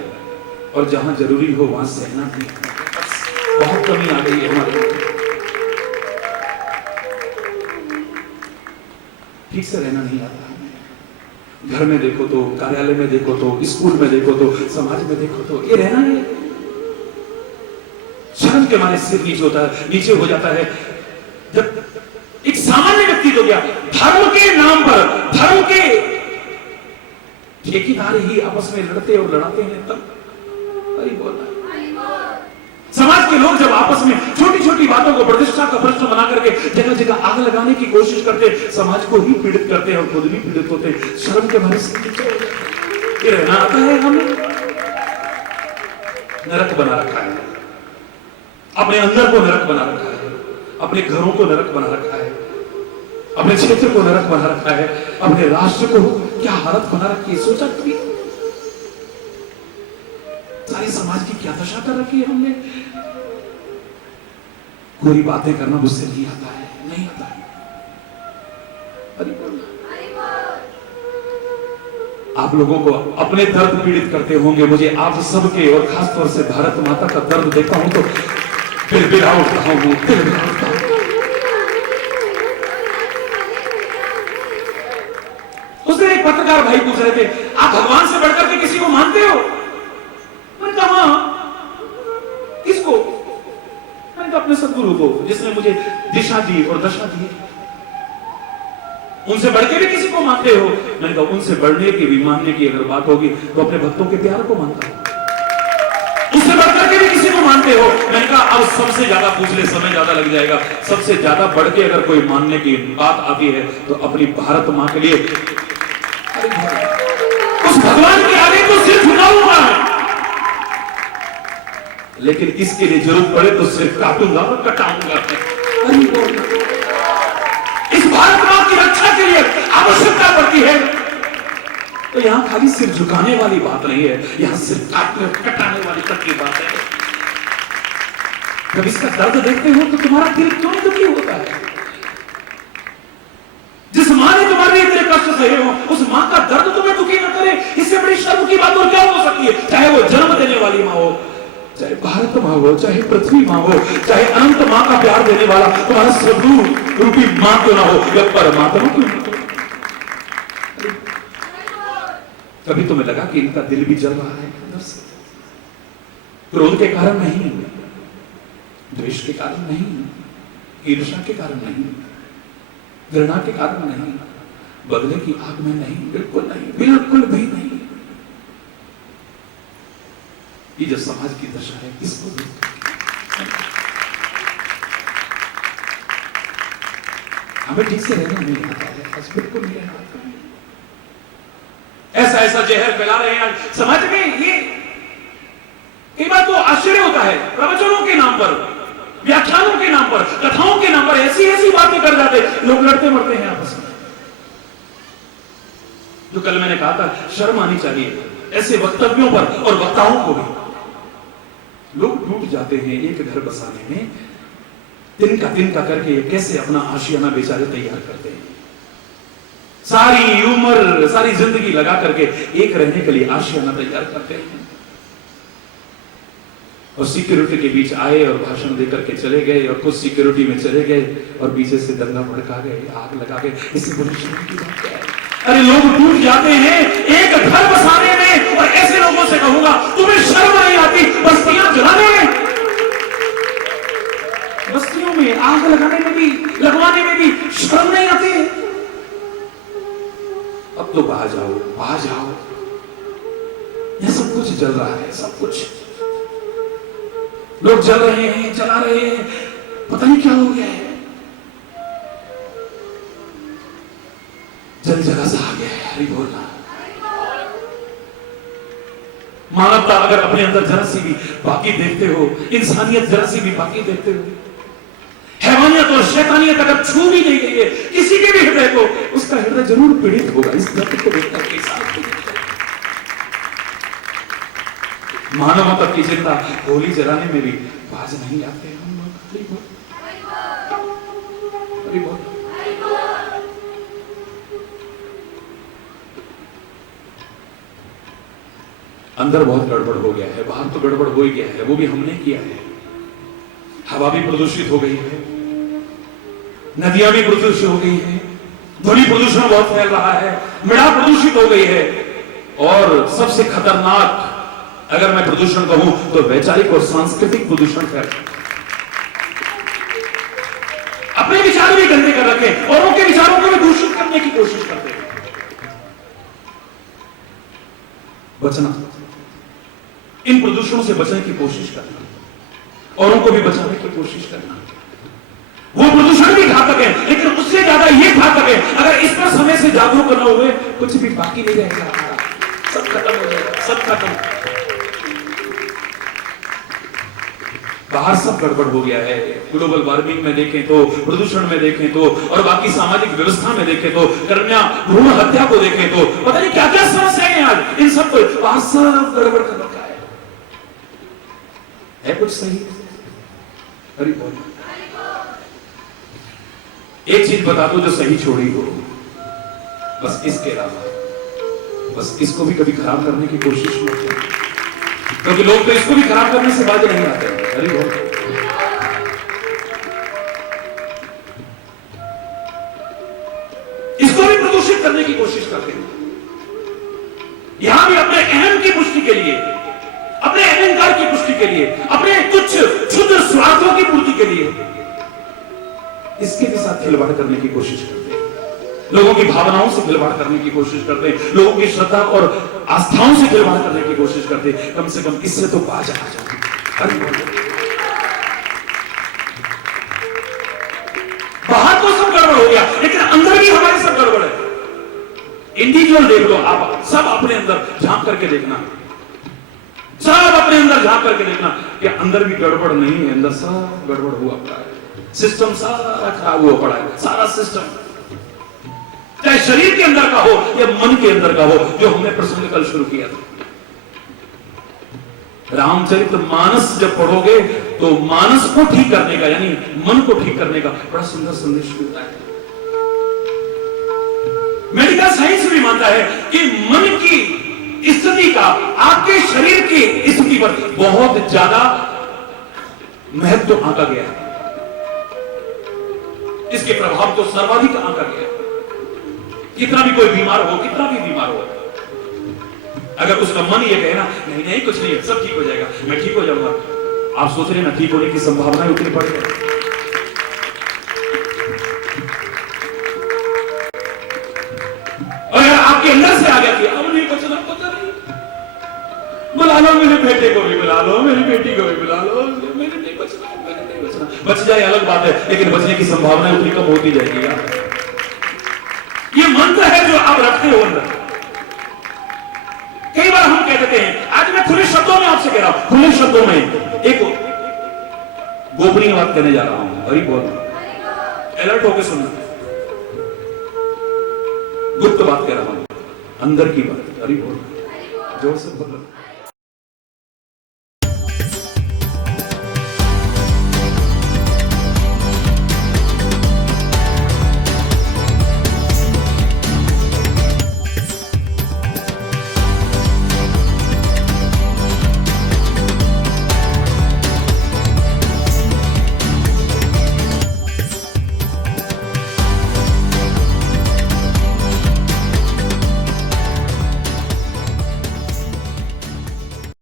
और जहां जरूरी हो वहां सहना नहीं आता है। बहुत कमी आ गई है हमारे। ठीक से रहना नहीं आता हमें। घर में देखो तो, कार्यालय में देखो तो, स्कूल में देखो तो, समाज में देखो तो, ये रहना नहीं। शर्म के मारे सिर नीचे हो जाता है। जब एक सामान्य व्यक्ति हो गया, धर्म के नाम पर धर्म के ठेकेदार ही आपस में लड़ते और लड़ाते हैं, तब अरे बोलना। समाज के लोग जब आपस में छोटी छोटी बातों को प्रतिष्ठा का प्रश्न बना करके जगह जगह आग लगाने की कोशिश करते, समाज को ही पीड़ित करते हैं और खुद भी पीड़ित होते हैं। शर्म के मारे सिर नीचे हो जाता है। ये रहना आता है हमें। नरक बना रखा है, अपने अंदर को नरक बना रखा है, अपने घरों को नरक बना रखा है, अपने क्षेत्र को नरक बना रखा है, अपने राष्ट्र को क्या हालत बना रखी है, सोचा कभी? सारी समाज की क्या दशा कर रखी है हमने? कोई बातें करना मुझसे नहीं आता है, नहीं आता है। आप लोगों को अपने दर्द पीड़ित करते होंगे, मुझे आप सबके और खासतौर से भारत माता का दर्द देखता हूं तो बिलबिला उठता हूं, बिलबिला उठता हूं। उस दिन एक पत्रकार भाई पूछ रहे थे, आप भगवान से बढ़कर के किसी को मानते हो? मैंने कहा हाँ। किसको? मैंने कहा अपने सदगुरु को, जिसने मुझे दिशा दी और दशा दी। उनसे बढ़ के भी किसी को मानते हो? मैंने कहा उनसे बढ़ने की भी मानने की अगर बात होगी तो अपने भक्तों के प्यार को मानता हूं। उससे बढ़कर के भी किसी को मानते हो? मैंने कहा अब सबसे ज्यादा पूछ ले, समय ज्यादा लग जाएगा। सबसे ज्यादा बढ़ के अगर कोई मानने की बात आती है तो अपनी भारत मां के लिए उस भगवान के आगे तो सिर झुकाऊंगा, लेकिन इसके लिए जरूरत पड़े तो सिर काटूंगा और कटाऊंगा। इस भारत मां की रक्षा के लिए आवश्यकता पड़ती है तो यहां खाली सिर झुकाने वाली बात नहीं है, यहां सिर काटने कटाने वाली तक की बात है। जब इसका दर्द देखते हो तो तुम्हारा दिल क्यों दुखी होता है? जिस मां ने तुम्हारे लिए इतने कष्ट सहे हो, उस मां का दर्द तुम्हें दुखी न करे, इससे बड़ी शर्म की बात और क्या हो सकती है? चाहे वो जन्म देने वाली मां हो, चाहे भारत मां हो, चाहे पृथ्वी मां हो, चाहे अनंत मां का प्यार देने वाला तुम्हारा स्वरूप रूपी मां क्यों ना हो, या परमात्मा क्यों ना हो। कभी तुम्हें लगा कि इनका दिल भी जल रहा है अंदर से? क्रोध के कारण नहीं, द्वेष के कारण नहीं, ईर्ष्या के कारण नहीं, घृणा के कारण नहीं, बदले की आग में नहीं, बिल्कुल नहीं, बिल्कुल भी नहीं। ये जो समाज की दशा है, इसको हमें ठीक से रहना नहीं आता है, बस बिल्कुल नहीं रहना आता है। ऐसा ऐसा जहर फैला रहे हैं समाज में। ये कई बार तो आश्चर्य होता है, प्रवचनों के नाम पर, व्याख्यानों के नाम पर, कथाओं के नाम पर ऐसी ऐसी बातें कर जाते, लोग लड़ते मरते हैं आपस में। जो कल मैंने कहा था, शर्म आनी चाहिए ऐसे वक्तव्यों पर और वक्ताओं को भी। लोग टूट जाते हैं एक घर बसाने में, तिनका करके कैसे अपना आशियाना बेचारे तैयार करते हैं। सारी उम्र सारी जिंदगी लगा करके एक रहने के लिए आशियाना तैयार करते हैं, और सिक्योरिटी के बीच आए और भाषण देकर के चले गए, और कुछ सिक्योरिटी में चले गए और पीछे से दंगा भड़का गए, आग लगा गए। इससे बड़ी शर्म की बात क्या है? अरे लोग टूट जाते हैं एक घर बसाने में, और ऐसे लोगों से कहूंगा तुम्हें शर्म नहीं आती बस्तियां जलाने में, बस्तियों में आग लगाने में भी, लगवाने में भी शर्म नहीं आती है? अब तो बाहर जाओ, यह सब कुछ जल रहा है, सब कुछ लोग जल रहे हैं, जला रहे हैं, पता नहीं क्या हो गया है। जल जगह से आ गया है, हरि बोलना। मानवता अगर अपने अंदर जरा सी भी बाकी देखते हो, इंसानियत जरा सी भी बाकी देखते हो, हैवानियत और शैतानियत अगर छू भी नहीं गई है किसी के भी हृदय को, उसका हृदय जरूर पीड़ित होगा इस दर्द को देखकर के साथ। मानवता की चिंता होली जलाने में भी बाज नहीं आते हम लोग। अंदर बहुत गड़बड़ हो गया है, बाहर तो गड़बड़ हो ही गया है, वो भी हमने किया है। हवा भी प्रदूषित हो गई है, नदियां भी प्रदूषित हो गई हैं, ध्वनि प्रदूषण बहुत फैल रहा है, मृदा प्रदूषित हो गई है, और सबसे खतरनाक अगर मैं प्रदूषण कहूं तो वैचारिक और सांस्कृतिक प्रदूषण फैल रहा है। अपने विचार भी गंदे कर रखे, औरों के विचारों को भी दूषित करने की कोशिश करते हैं। बचना, इन प्रदूषणों से बचने की कोशिश करना, औरों को भी बचाने की कोशिश करना। वो प्रदूषण भी घातक है, लेकिन उससे ज्यादा ये घातक है अगर इस पर समय से जागरूक न हुए, कुछ भी बाकी नहीं रहेगा, सब खत्म हो जाएगा, सब खत्म। बाहर सब गड़बड़ हो गया है। ग्लोबल वार्मिंग में देखें तो, प्रदूषण में देखें तो, और बाकी सामाजिक व्यवस्था में देखें तो, कन्या भ्रूण हत्या को देखें तो, पता नहीं क्या क्या समस्याएं हैं आज। इन सब को बाहर सब गड़बड़ कर रखा है कुछ सही? हरि बोल। एक चीज बता दो जो सही छोड़ी हो, बस इसके अलावा बस इसको भी कभी खराब करने की कोशिश मत करो, क्योंकि लोग तो इसको भी खराब करने से बाज नहीं आते। अरे बोल। इसको भी प्रदूषित करने की कोशिश करते हैं। यहां भी अपने अहम की पुष्टि के लिए, अपने अहंकार की पुष्टि के लिए, अपने कुछ क्षुद्र स्वार्थों की पूर्ति के लिए इसके भी साथ खिलवाड़ करने की कोशिश करते हैं। लोगों की भावनाओं से खिलवाड़ करने की कोशिश करते हैं, लोगों की श्रद्धा और आस्थाओं से खिलवाड़ करने की कोशिश करते हैं। कम से कम इससे तो बाज आ जाए। बाहर तो सब गड़बड़ हो गया, लेकिन अंदर भी हमारे सब गड़बड़ है। इंडिविजुअल देख लो आप, सब अपने अंदर झांक करके देखना, सब अपने अंदर झांक करके देखना कि अंदर भी गड़बड़ नहीं है, अंदर सब गड़बड़ हुआ पड़ा है। सिस्टम सारा खराब हुआ पड़ा है, सारा सिस्टम, चाहे शरीर के अंदर का हो या मन के अंदर का हो, जो हमने प्रसंग कल शुरू किया था। रामचरितमानस जब पढ़ोगे तो मानस को ठीक करने का, यानी मन को ठीक करने का बड़ा सुंदर संदेश मिलता है। मेडिकल साइंस भी मानता है कि मन की स्थिति का आपके शरीर की स्थिति पर बहुत ज्यादा महत्व आंका गया है। इसके प्रभाव को सर्वाधिक आंका गया है। कितना भी कोई बीमार हो, कितना भी बीमार हो, अगर उसका मन ये कहे ना नहीं नहीं कुछ नहीं है, सब ठीक हो जाएगा, मैं ठीक हो जाऊंगा, आप सोच रहे ना ठीक होने की संभावना उतनी बढ़ गई। अगर आपके अंदर से आ गया कि अब नहीं बचना, पता नहीं, बुला लो मेरे बेटे को भी, बुला लो मेरी बेटी को भी, बुला लो, मेरे नहीं बचना, मेरे नहीं बचना। बच जाए अलग बात है, लेकिन बचने की संभावना उतनी कम होती जाएगी यार। ये मंत्र है जो आप रखते हो अंदर। कई बार हम कह देते हैं, आज मैं खुले शब्दों में आपसे कह रहा हूं, खुले शब्दों में एक गोपनीय बात कहने जा रहा हूं। हरि बोल। अलर्ट होकर सुनना, गुप्त बात कह रहा हूं, अंदर की बात। हरि बोल। जोर से बोलो।